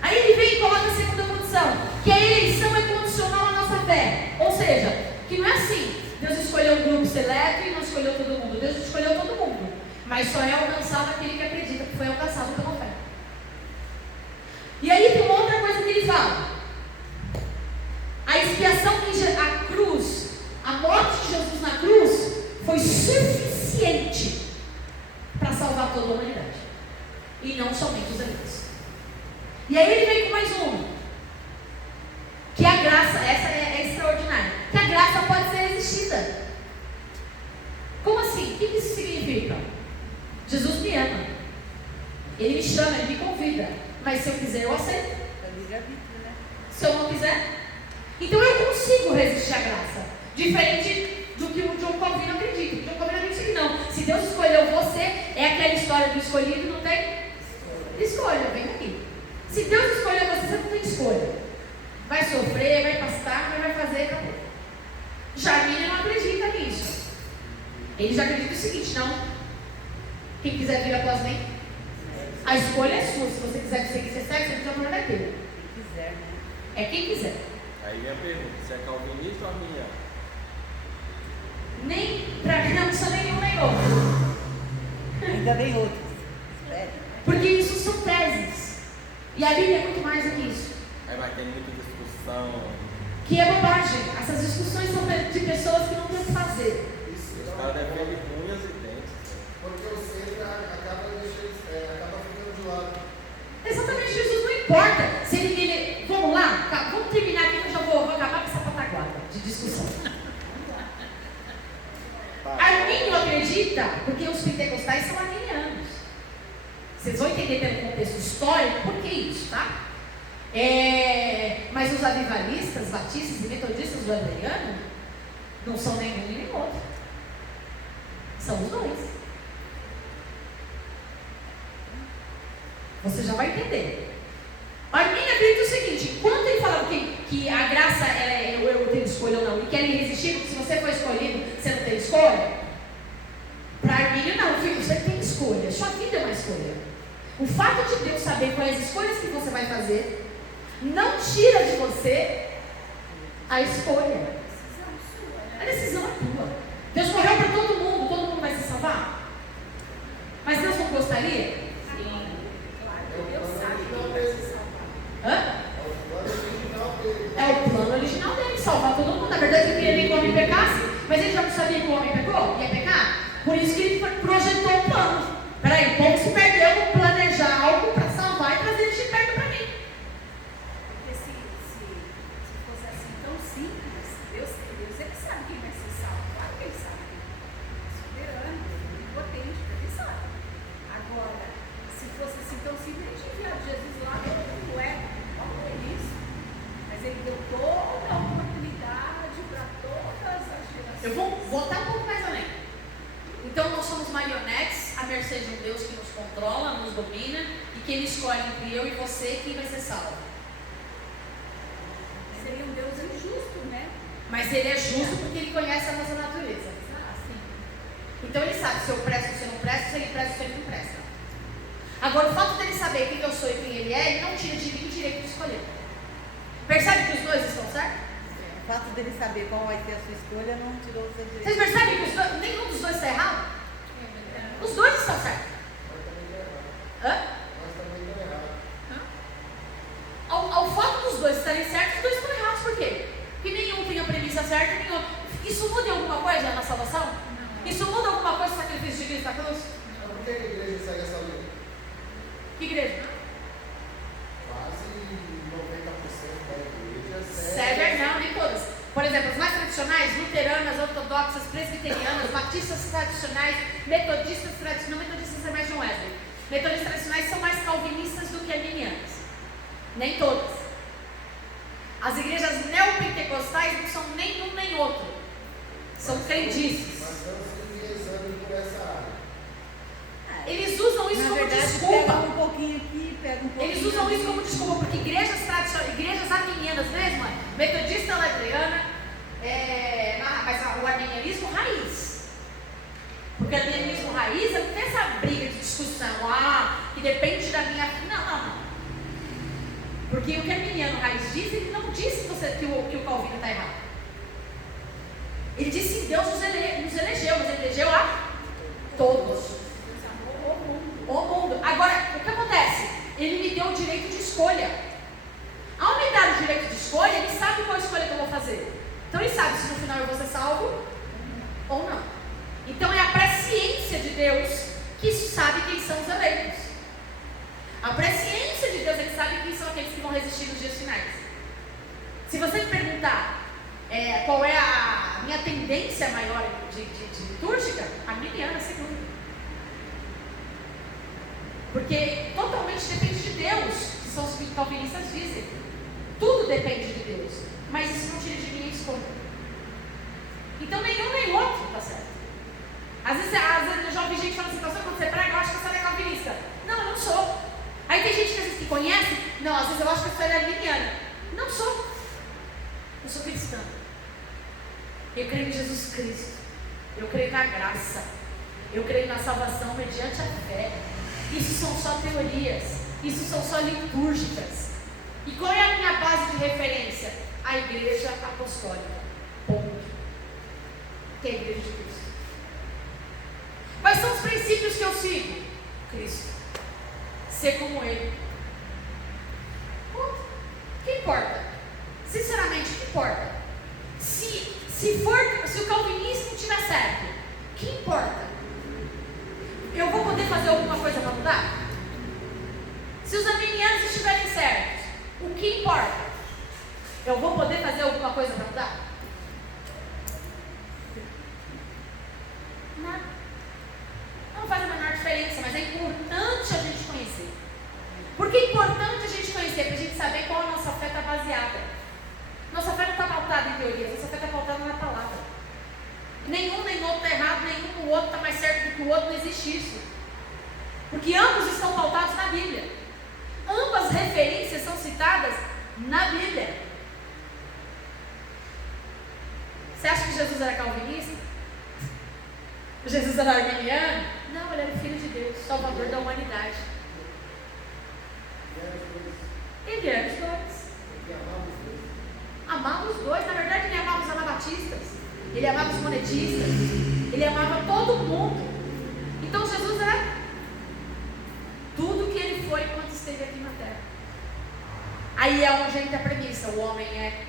Aí ele vem e coloca a segunda condição, que a eleição é condicional à nossa fé. Ou seja, que não é assim, Deus escolheu um grupo seleto e não escolheu todo mundo. Deus escolheu todo mundo, mas só é alcançado aquele que acredita que foi alcançado pela fé. E aí tem uma outra coisa que ele fala. A expiação a cruz, a morte de Jesus na cruz, foi suficiente para salvar toda a humanidade, e não somente os eleitos. E aí ele vem com mais um, que a graça, essa é extraordinária, que a graça pode ser resistida. Como assim? O que isso significa? Jesus me ama, ele me chama, ele me convida, mas se eu quiser eu aceito. É livre-arbítrio, né? Se eu não quiser, então eu consigo resistir à graça, diferente do que o John Calvin acredita. O John Calvin acredita que não, se Deus escolheu você, é aquela história do escolhido, não tem escolha, vem aqui. Se Deus escolheu você, você não tem escolha. Vai sofrer, vai pastar, mas vai fazer, acabou. Jarmínio não acredita nisso. Ele já acredita o seguinte, não. Quem quiser vir após mim, a escolha é sua. Se você quiser seguir, você segue, se você quiser, não é teu. Quem quiser, né? É quem quiser. Aí vem a pergunta, você é calvinista ou arminiano? Nem para não sou nenhum nem outro. Ainda vem outros. Espere. Porque isso são teses. E a Bíblia é muito mais do que isso. Aí vai ter muita discussão. Que é bobagem. Essas discussões são de pessoas que não têm o que fazer. Os caras defendem unhas e dentes. Porque o centro acaba ficando de lado. Exatamente, Jesus não importa. Se ele vamos lá, vamos terminar aqui que eu já vou acabar com essa pataguada de discussão. Armínio acredita, porque os pentecostais são arminianos. Vocês vão entender pelo contexto histórico por que isso, tá? Mas os avivalistas, batistas e metodistas do Adriano não são nenhum nem outro. São os dois. Você já vai entender. Armínio acredita o seguinte: quando ele falava que a graça eu tenho escolha ou não, e que ela é irresistível, que se você for escolhido, você não tem escolha. Para Armínio, não, filho, você tem escolha. Sua vida é uma escolha. O fato de Deus saber quais as escolhas que você vai fazer não tira de você a escolha. A decisão é tua. Deus morreu para todo mundo vai se salvar? Mas Deus não gostaria? Sim. Claro, Deus sabe que vai se salvar. Hã? É o plano original dele. É o plano original dele, salvar todo mundo. Na verdade, ele queria nem que o homem pecasse, mas ele já não sabia que o homem pecou, ia pecar. Por isso que ele projetou um plano. Peraí, o povo se perdeu no planejar algo para salvar e trazer eles de perto para mim. Porque se fosse assim tão simples, Deus é que sabe quem vai ser salvo. Claro que ele sabe. Soberano, onipotente, ele sabe. Agora, se fosse assim tão simples, ele tinha enviado Jesus lá, todo mundo é. Vamos ver isso. Mas ele deu toda a oportunidade para todas as gerações. Eu vou voltar um pouco mais além. Então nós somos marionetes à mercê de um Deus que nos controla, nos domina e que Ele escolhe entre eu e você quem vai ser salvo. Seria um Deus injusto, né? Mas Ele é justo porque Ele conhece a nossa natureza. Assim. Então Ele sabe se eu presto ou se eu não presto, se Ele presta ou se Ele não presta. Agora o fato dele saber quem eu sou e quem Ele é, Ele não tira de mim o direito de escolher. Percebe que os dois estão certos? O fato dele saber qual vai ser a sua escolha não tirou o seu direito. Vocês percebem que nenhum dos dois está errado? Os dois estão certos. Hã? Ao fato dos dois estarem certos, os dois estão errados. Por quê? Porque nenhum tem a premissa certa e nenhum. Isso muda alguma coisa na salvação? Isso muda alguma coisa no sacrifício de Cristo na cruz? Mas por que a igreja segue essa linha? Que igreja? Quase 90% da igreja Segue, não, nem todas. Por exemplo, as mais tradicionais, luteranas, ortodoxas, presbiterianas, batistas tradicionais, metodistas tradicionais, não metodistas é mais John Wesley. Metodistas tradicionais são mais calvinistas do que arminianas. Nem todas. As igrejas neopentecostais não são nem um nem outro. São crendices. Mas estamos se enviesando por essa área. Eles usam isso Na como verdade, desculpa. pega um pouquinho aqui, pega um pouquinho. Eles usam isso ali. como desculpa, porque igrejas tradicionais, igrejas arminianas mesmo, metodista letrana, mas o arminianismo raiz. Porque o arminianismo raiz não tem essa briga de discussão, que depende da minha. Não. Porque o que o arminiano raiz diz, ele não disse que o Calvino está errado. Ele disse que Deus nos elegeu, mas ele elegeu a todos. O mundo. Agora, o que acontece? Ele me deu o direito de escolha. Ao me dar o direito de escolha, ele sabe qual escolha que eu vou fazer. Então ele sabe se no final eu vou ser salvo ou não. Então é a presciência de Deus que sabe quem são os eleitos. A presciência de Deus, ele sabe quem são aqueles que vão resistir nos dias finais. Se você me perguntar qual é a minha tendência maior de litúrgica, arminiana, sem dúvida. Porque totalmente depende de Deus, que são os que calvinistas dizem. Tudo depende de Deus, mas isso não tira de mim a escolha. Então nenhum nem outro está certo. Às vezes eu já ouvi gente falando assim, pastor, quando você prega, eu acho que você é calvinista. Não, eu não sou. Aí tem gente que às vezes que conhece, não, às vezes eu acho que você é arminiana. Não sou. Eu sou cristã. Eu creio em Jesus Cristo. Eu creio na graça. Eu creio na salvação mediante a fé. Isso são só teorias. Isso são só litúrgicas. E qual é a minha base de referência? A Igreja Apostólica. Ponto. Que é a Igreja de Cristo. Quais são os princípios que eu sigo? Cristo. Ser como Ele. Ponto. O que importa? Sinceramente, o que importa? Se o calvinismo estiver certo, o que importa? Eu vou poder fazer alguma coisa para mudar? Se os arminianos estiverem certos, o que importa? Eu vou poder fazer alguma coisa para mudar? Nada. Não faz a menor diferença, mas é importante a gente conhecer. Por que é importante a gente conhecer? Para a gente saber qual a nossa fé está baseada. Nossa fé não está pautada em teorias, nossa fé está pautada na palavra. Nenhum nem outro está errado, nenhum o outro está mais certo do que o outro, não existe isso. Porque ambos estão pautados na Bíblia. Ambas referências são citadas na Bíblia. Você acha que Jesus era calvinista? Jesus era arminiano? Não, ele era o Filho de Deus, Salvador da humanidade. Ele era os dois. Amava os dois. Na verdade, ele amava os anabatistas, ele amava os monetistas, ele amava todo mundo. Então Jesus era tudo que ele foi quando esteve aqui na terra. Aí é onde entra a premissa: o homem é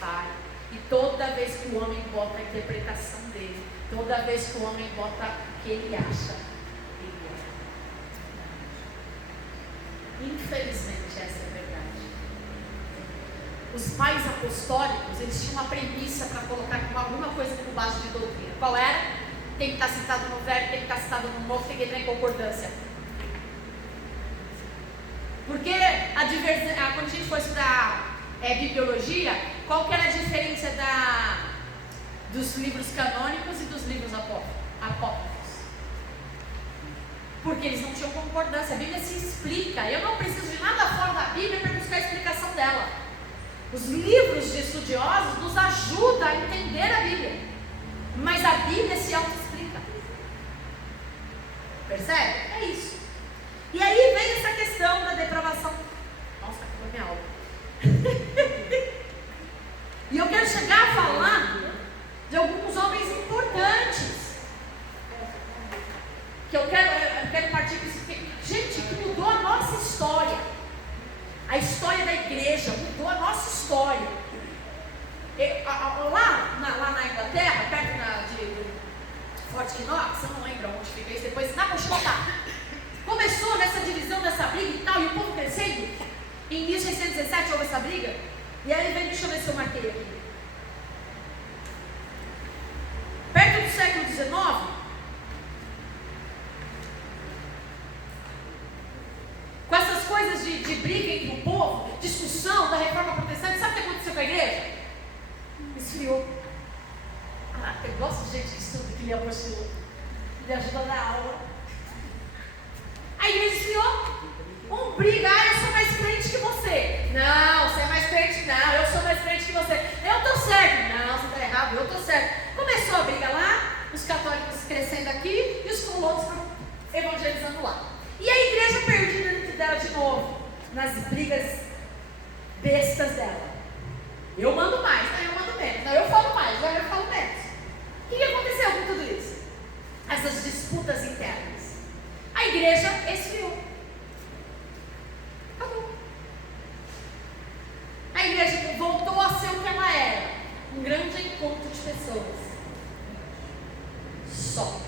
falho. E toda vez que o homem bota a interpretação dele, toda vez que o homem bota o que ele acha, ele é. Infelizmente, essa é a verdade. Os pais apostólicos, eles tinham uma premissa para colocar alguma coisa como base de doutrina. Qual era? Tem que estar citado no Velho, tem que estar citado no Novo, tem que entrar em concordância. Porque quando a gente for estudar bibliologia, qual que era a diferença dos livros canônicos e dos livros apócrifos? Porque eles não tinham concordância. A Bíblia se explica. Eu não preciso de nada fora da Bíblia para buscar a explicação dela. Os livros de estudiosos nos ajudam a entender a Bíblia, mas a Bíblia se auto-explica. Percebe? É isso. E aí vem essa questão da depravação. Nossa, acabou minha aula. E eu quero chegar a falar de alguns homens importantes igreja mudou a nossa história. Lá na Inglaterra, perto de Fort Knox, eu não lembro onde fica isso, depois na Continental. Começou nessa divisão, dessa briga e tal, e o povo crescendo. Em 1617 houve essa briga. E aí vem, deixa eu ver se eu marquei aqui. Perto do século XIX, com essas coisas de briga entre o povo, discussão da reforma protestante, sabe o que aconteceu com a igreja? Esfriou. Eu gosto de gente que estuda, que lê a apostila, me ajuda na aula. A igreja esfriou. Briga, eu sou mais crente que você. Não, você é mais crente, não, eu sou mais crente que você. Eu tô certo. Não, você tá errado, eu tô certo. Começou a briga lá, os católicos crescendo aqui e os colonos evangelizando lá. E a igreja perdida dentro dela de novo, nas brigas bestas dela. Eu mando mais, eu mando menos. Eu falo mais, agora eu falo menos. O que aconteceu com tudo isso? Essas disputas internas. A igreja esfriou. Acabou. A igreja voltou a ser o que ela era. Um grande encontro de pessoas. Só.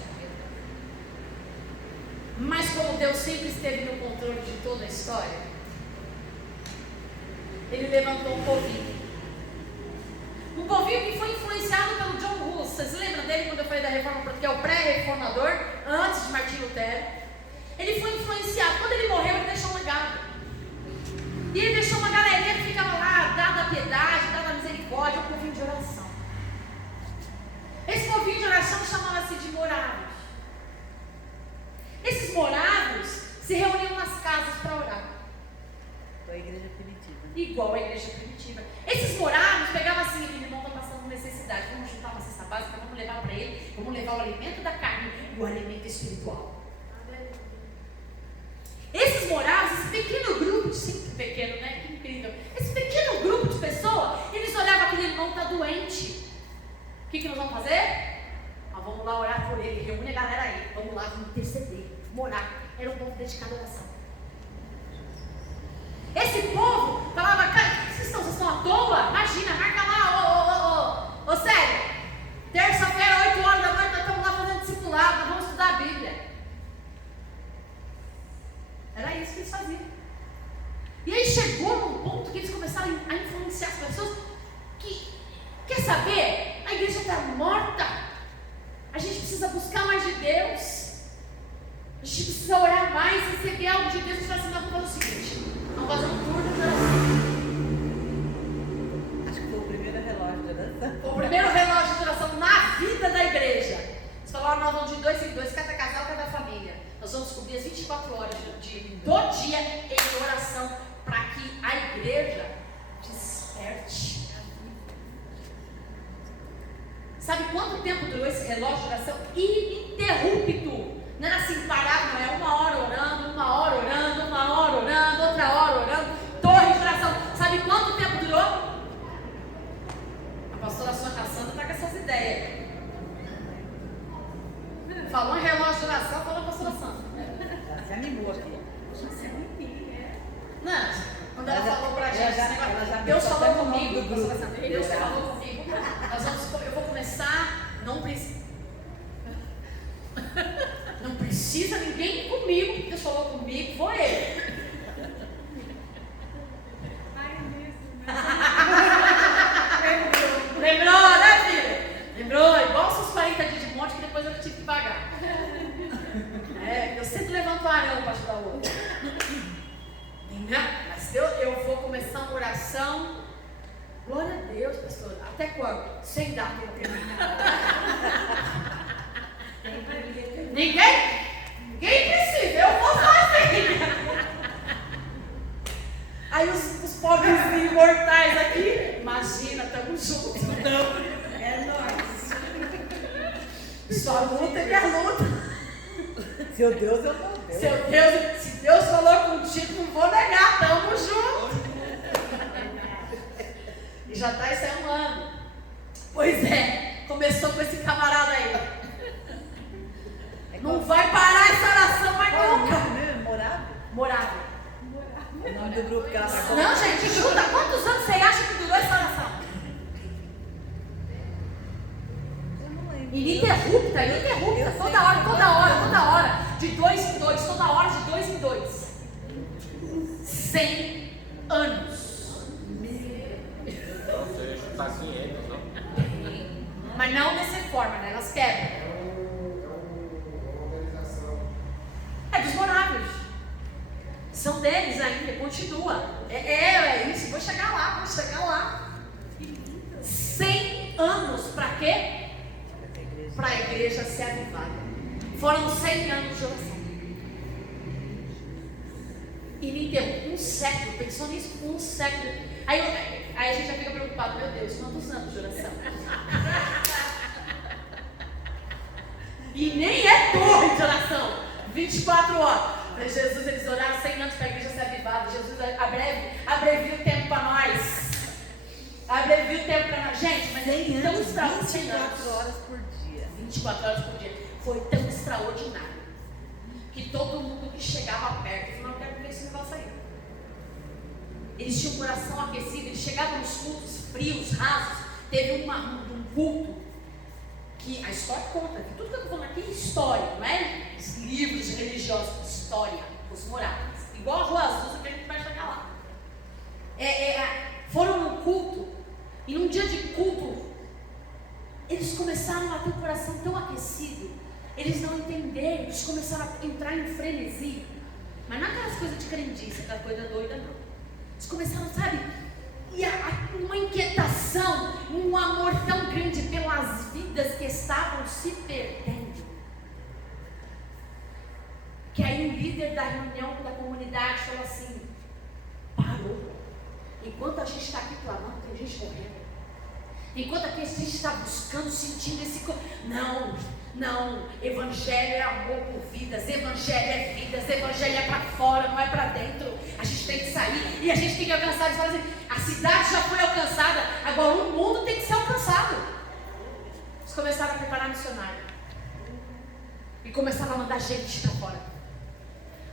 Mas como Deus sempre esteve no controle de toda a história, Ele levantou um povinho. Um povinho que foi influenciado pelo John Hus. Vocês lembram dele quando eu falei da reforma, que é o pré-reformador, antes de Martinho Lutero? Ele foi influenciado. Quando ele morreu, ele deixou um legado. E ele deixou uma galerinha que ficava lá, dada a piedade, dada a misericórdia, um povinho de oração. Esse povinho de oração chamava-se de moravos. Esses moravos se reuniam nas casas para orar. Igual a igreja primitiva. Igual a igreja primitiva. Esses moravos pegavam assim, aquele irmão está passando necessidade, vamos juntar uma cesta básica, vamos levar para ele, vamos levar o alimento da carne e o alimento espiritual. Esses moravos, esse pequeno grupo, sempre pequeno, né? Que incrível. Esse pequeno grupo de pessoas, eles olhavam aquele irmão está doente. O que nós vamos fazer? Vamos lá orar por ele, reúne a galera aí, vamos lá, vamos interceder, vamos orar. Era um povo dedicado à oração. Esse povo falava, cara, vocês estão à toa? Imagina, marca lá, ô sério, terça-feira, 8 horas da noite, nós estamos lá fazendo discipulado, nós vamos estudar a Bíblia. Era isso que eles faziam. E aí chegou num ponto que eles começaram a influenciar as pessoas que, quer saber? A igreja está morta. A gente precisa buscar mais de Deus. A gente precisa orar mais, receber algo de Deus. E falar assim, não, vamos fazer o seguinte, vamos fazer um turno de oração. Acho que foi o primeiro relógio de oração. Foi o primeiro relógio de oração na vida da igreja. Eles falaram, nós vamos de 2 em 2, cada casal, cada família. Nós vamos cobrir as 24 horas do dia em oração, para que a igreja desperte. Sabe quanto tempo durou esse relógio de oração? Ininterrupto. Não era assim parado, não é 1 hora orando, 1 hora orando, 1 hora orando, outra hora orando, torre de oração. Sabe quanto tempo durou? A pastora Sônia Sandra está com essas ideias. Falou em relógio de oração, falou a pastora Sandra. Ela se animou aqui. Não, quando ela falou pra gente, Deus falou comigo, pastora Sandra, Deus falou comigo. Eu vou começar, não precisa ninguém ir comigo, porque Deus falou comigo, foi ele. Lembrou, né, filha? Lembrou, igual os seus 40 dias de monte que depois eu tive que pagar. Eu sempre levanto o arão para ajudar o outro. Mas eu vou começar uma oração. Glória a Deus, pastor. Até quando? Sem dar para terminar. Ninguém precisa, eu vou fazer. Aí os pobres imortais aqui, imagina, estamos juntos. Não, É nóis. sua luta é minha luta. Seu Deus, eu não Deus. Se Deus falou contigo, não vou negar, estamos juntos. E já está isso há 1 ano. Pois é, começou com esse camarada aí. Não vai parar essa oração mais nunca. Morado? Morável. O nome do grupo que ela vai Não, gente, chuta. Quantos anos você acha que durou essa oração? Eu não lembro. Ininterrupta, toda hora. De 2 em 2, toda hora de 2 em 2. 100 anos. Não, você ia chutar 500, não? Mas não dessa forma, né? Elas quebram. uma organização. É dos moráveis. São deles ainda, continua. É isso, vou chegar lá. 100 anos para quê? Para a igreja ser avivada. Foram 100 anos de oração. Ininterrupto, um século, pensou nisso? Um século. Aí a gente já fica preocupado, meu Deus, quantos anos de oração? E nem é torre de oração, 24 horas. Mas Jesus, eles oraram 100 anos para a igreja ser avivada. Jesus abrevia o tempo para nós. Abrevia o tempo para nós. Gente, mas é tão extraordinário. 24 horas por dia. 24 horas por dia. Foi tão extraordinário que todo mundo que chegava perto falou: não, quero ver esse negócio aí. Eles tinham o coração aquecido, eles chegavam nos cultos frios, rasos. Teve um culto que a história conta, que tudo que eu estou falando aqui é história, não é livros religiosos, história, os moráveis. Igual a Rua Azul, que a gente vai chegar lá. Foram num culto, e num dia de culto, eles começaram a ter o coração tão aquecido, eles não entenderam, eles começaram a entrar em frenesi, mas não aquelas coisas de crendice, aquela coisa doida não. Eles começaram, sabe, uma inquietação, um amor tão grande pelas vidas que estavam se perdendo, que aí o líder da reunião da comunidade falou assim: parou, enquanto a gente está aqui clamando, tem gente morrendo. Enquanto aqui a gente está buscando, sentindo esse... Não, evangelho é amor por vidas, evangelho é vidas, evangelho é para fora, não é para dentro. A gente tem que sair e a gente tem que alcançar. Eles falam assim: a cidade já foi alcançada, agora o mundo tem que ser alcançado. Eles começaram a preparar missionário e começaram a mandar gente para fora,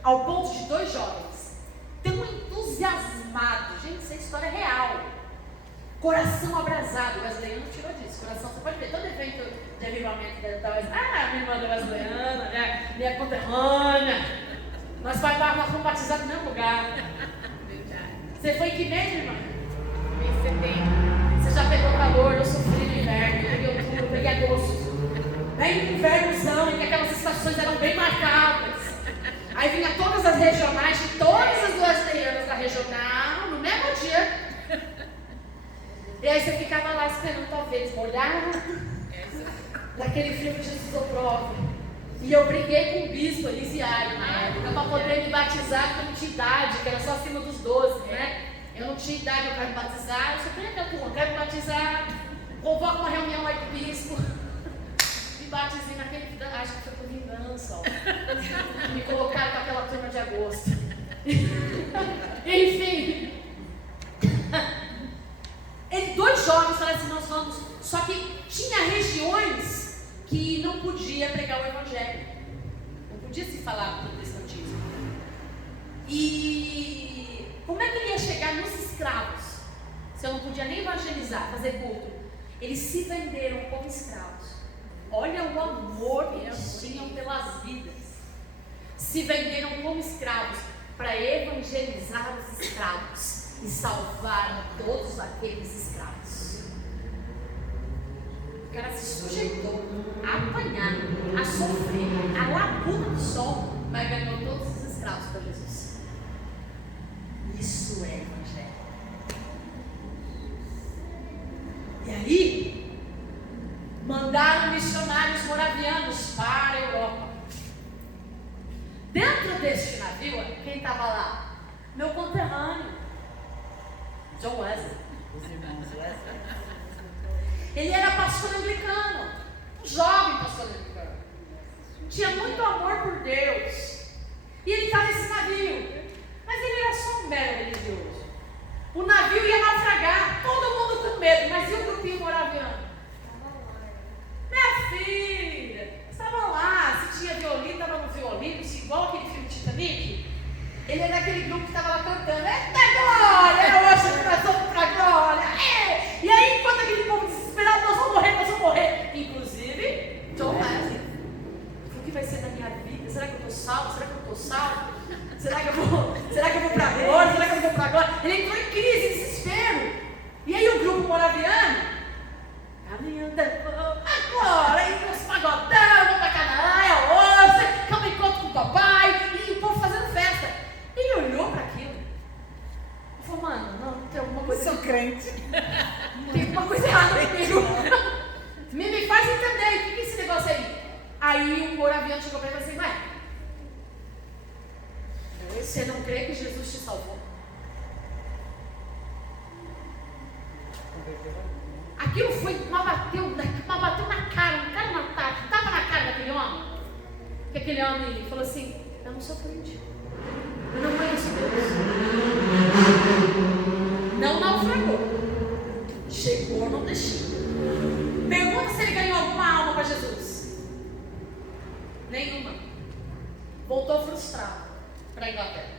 ao ponto de 2 jovens tão entusiasmados. Gente, essa história é real. Coração abrasado. O Wesleyano tirou disso. Coração, você pode ver todo evento de avivamento da Wesleyana. Minha irmã da Wesleyana, minha conterrânea. Nós fomos batizados no mesmo lugar. Você foi em que mês, irmã? Em setembro. Você já pegou calor, eu sofri no inverno. Eu peguei outubro, eu peguei agosto. Bem no invernozão, em que aquelas estações eram bem marcadas. Aí vinha todas as regionais de todas as Wesleyanas da regional no mesmo dia. E aí você ficava lá esperando talvez molhar daquele frio que Jesus oprove. E eu briguei com o bispo Elisiário na época para poder me batizar, porque eu não tinha idade, que era só acima dos 12, né? Eu não tinha idade, eu quero me batizar. Eu só queria que eu quero me batizar. Convoco uma reunião lá do bispo. Me batizei naquele, acho que foi por vingança, ó. Me colocaram com aquela turma de agosto. Enfim. 2 jovens falaram assim: nós vamos. Só que tinha regiões que não podia pregar o evangelho, não podia se falar do protestantismo. E como é que ele ia chegar nos escravos se eu não podia nem evangelizar, fazer culto? Eles se venderam como escravos. Olha o amor que eles tinham pelas vidas. Se venderam como escravos para evangelizar os escravos. E salvaram todos aqueles escravos. O cara se sujeitou a apanhar, a sofrer, a laguna do sol, mas ganhou todos os escravos para Jesus. Isso é evangelho. E aí, mandaram missionários moravianos para a Europa. Dentro deste navio, quem estava lá? Meu conterrâneo, John Wesley. Os irmãos Wesley. Ele era pastor anglicano, um jovem pastor anglicano. Tinha muito amor por Deus. E ele estava nesse navio. Mas ele era só um mero religioso. O navio ia naufragar, todo mundo com medo. Mas e o grupinho moraviano? Minha filha, estava lá. Se tinha violino, estava no violino. Igual aquele filme Titanic. Ele é daquele grupo que estava lá cantando, eita glória, hoje nós vamos pra glória. É. E aí, enquanto aquele povo desesperado, nós vamos morrer. Inclusive, John Wesley. O que vai ser da minha vida? Será que eu estou salvo? Será que eu estou salvo? Será que eu vou pra glória? Será que eu vou pra glória? Ele entrou em crise, desespero. E aí o grupo moraviano, caminhando a glória, e os pagodão, vamos pra Canaã, é hoje, que eu me encontro com o papai, e o povo fazendo festa. Ele olhou para aquilo e falou, mano, não tem alguma coisa. Eu sou crente. Tem alguma coisa errada comigo. Me faz entender, o que é esse negócio aí? Aí um moraviano chegou para ele e falou assim, você não crê que Jesus te salvou? Aquilo foi, uma bateu na cara, um cara matado, estava na cara daquele homem. Que aquele homem falou assim, eu não sou crente. Eu não conheço Deus. Não naufragou. Chegou no destino. Pergunta se ele ganhou alguma alma para Jesus. Nenhuma. Voltou frustrado para a Inglaterra.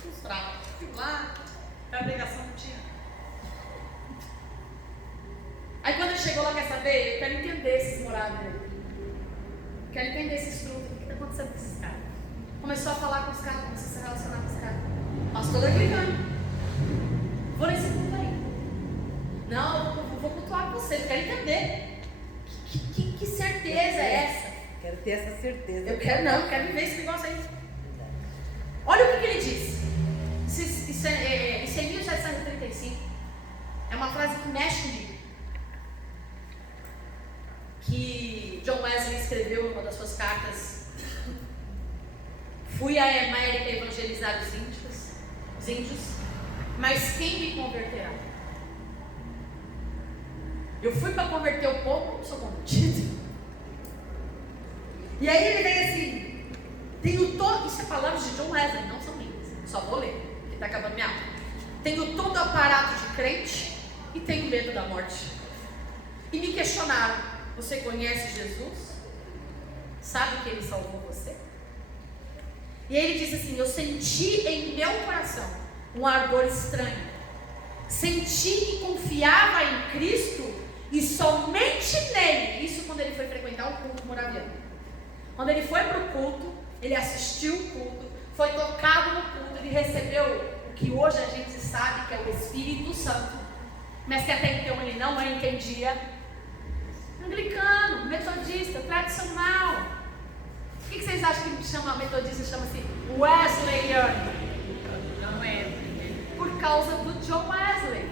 Frustrado. Fui lá, a pregação não tinha. Aí quando ele chegou lá, quer saber? Eu quero entender esses morados dele. Quero entender esses truques. O que está acontecendo com esses caras? Começou a falar com os caras, começou a se relacionar com os caras. Pastor anglicano. Vou nesse culto aí. Não, eu vou cultuar com você. Eu quero entender. Que certeza é essa? Quero ter essa certeza. Eu quero viver esse negócio aí. Olha o que ele disse. Isso é 1735. É uma frase que mexe comigo. Que John Wesley escreveu em uma das suas cartas. Fui à América evangelizar os índios, mas quem me converterá? Eu fui para converter o povo, não sou convertido. E aí ele vem assim, tenho todo, isso é palavras de John Wesley, não são minhas, só vou ler, que está acabando minha aula. Tenho todo o aparato de crente e tenho medo da morte. E me questionaram, você conhece Jesus? Sabe que ele salvou você? E aí ele diz assim, eu senti em meu coração um ardor estranho. Senti que confiava em Cristo e somente nele. Isso quando ele foi frequentar o culto moraviano. Quando ele foi para o culto, ele assistiu o culto, foi tocado no culto, ele recebeu o que hoje a gente sabe que é o Espírito Santo, mas que até então ele não entendia. Anglicano, metodista, tradicional. O que vocês acham que chama metodista? Chama-se Wesleyano. Não é. Por causa do John Wesley.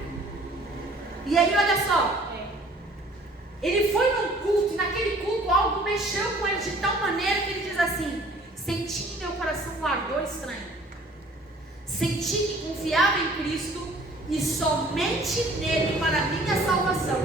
E aí, olha só. Ele foi num culto, e naquele culto algo mexeu com ele de tal maneira que ele diz assim: senti em meu coração um ardor estranho. Senti que confiava em Cristo e somente nele para a minha salvação.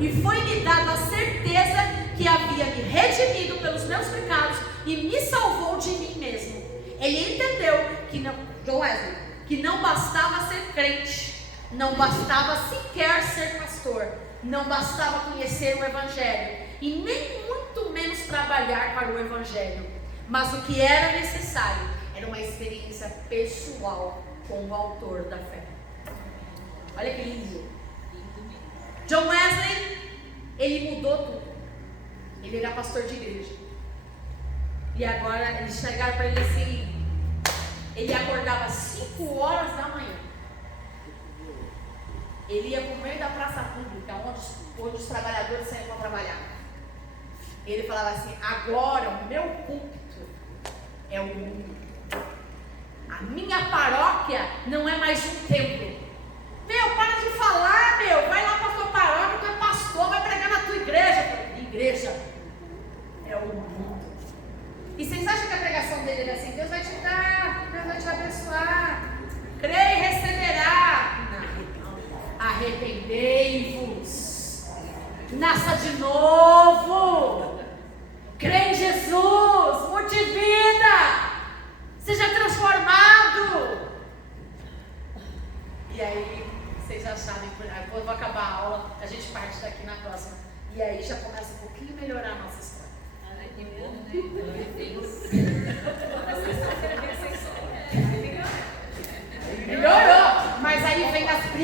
E foi-me dada a certeza que havia me redimido pelos meus pecados e me salvou de mim mesmo. Ele entendeu que não, John Wesley, que não bastava ser crente, não bastava sequer ser pastor, não bastava conhecer o Evangelho e nem muito menos trabalhar para o Evangelho, mas o que era necessário era uma experiência pessoal com o autor da fé. Olha que lindo. John Wesley, ele mudou tudo. Ele era pastor de igreja. E agora eles chegaram para ele assim, ele acordava às 5 horas da manhã. Ele ia para o meio da praça pública, onde os trabalhadores saíam para trabalhar. Ele falava assim: agora o meu púlpito é o mundo. A minha paróquia não é mais um templo. Meu, para de falar, meu. Vai lá para a tua paróquia, tu é pastor, vai pregar na tua igreja. Eu falei, igreja é o mundo. E vocês acham que a pregação dele é assim? Deus vai te dar, Deus vai te abençoar. Crê e receberá. Não. Arrependei-vos. Nasça de novo. Crê em Jesus. Mude vida. Seja transformado. E aí, vocês já sabem, eu vou acabar a aula, a gente parte daqui na próxima. E aí já começa um pouquinho a melhorar a nossa história. Que bom, né?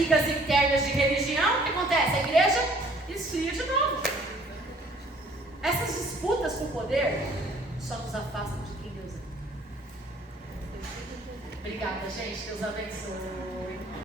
brigas internas de religião, o que acontece? A igreja esfria de novo. Essas disputas com o poder só nos afastam de quem Deus é. Obrigada, gente. Deus abençoe.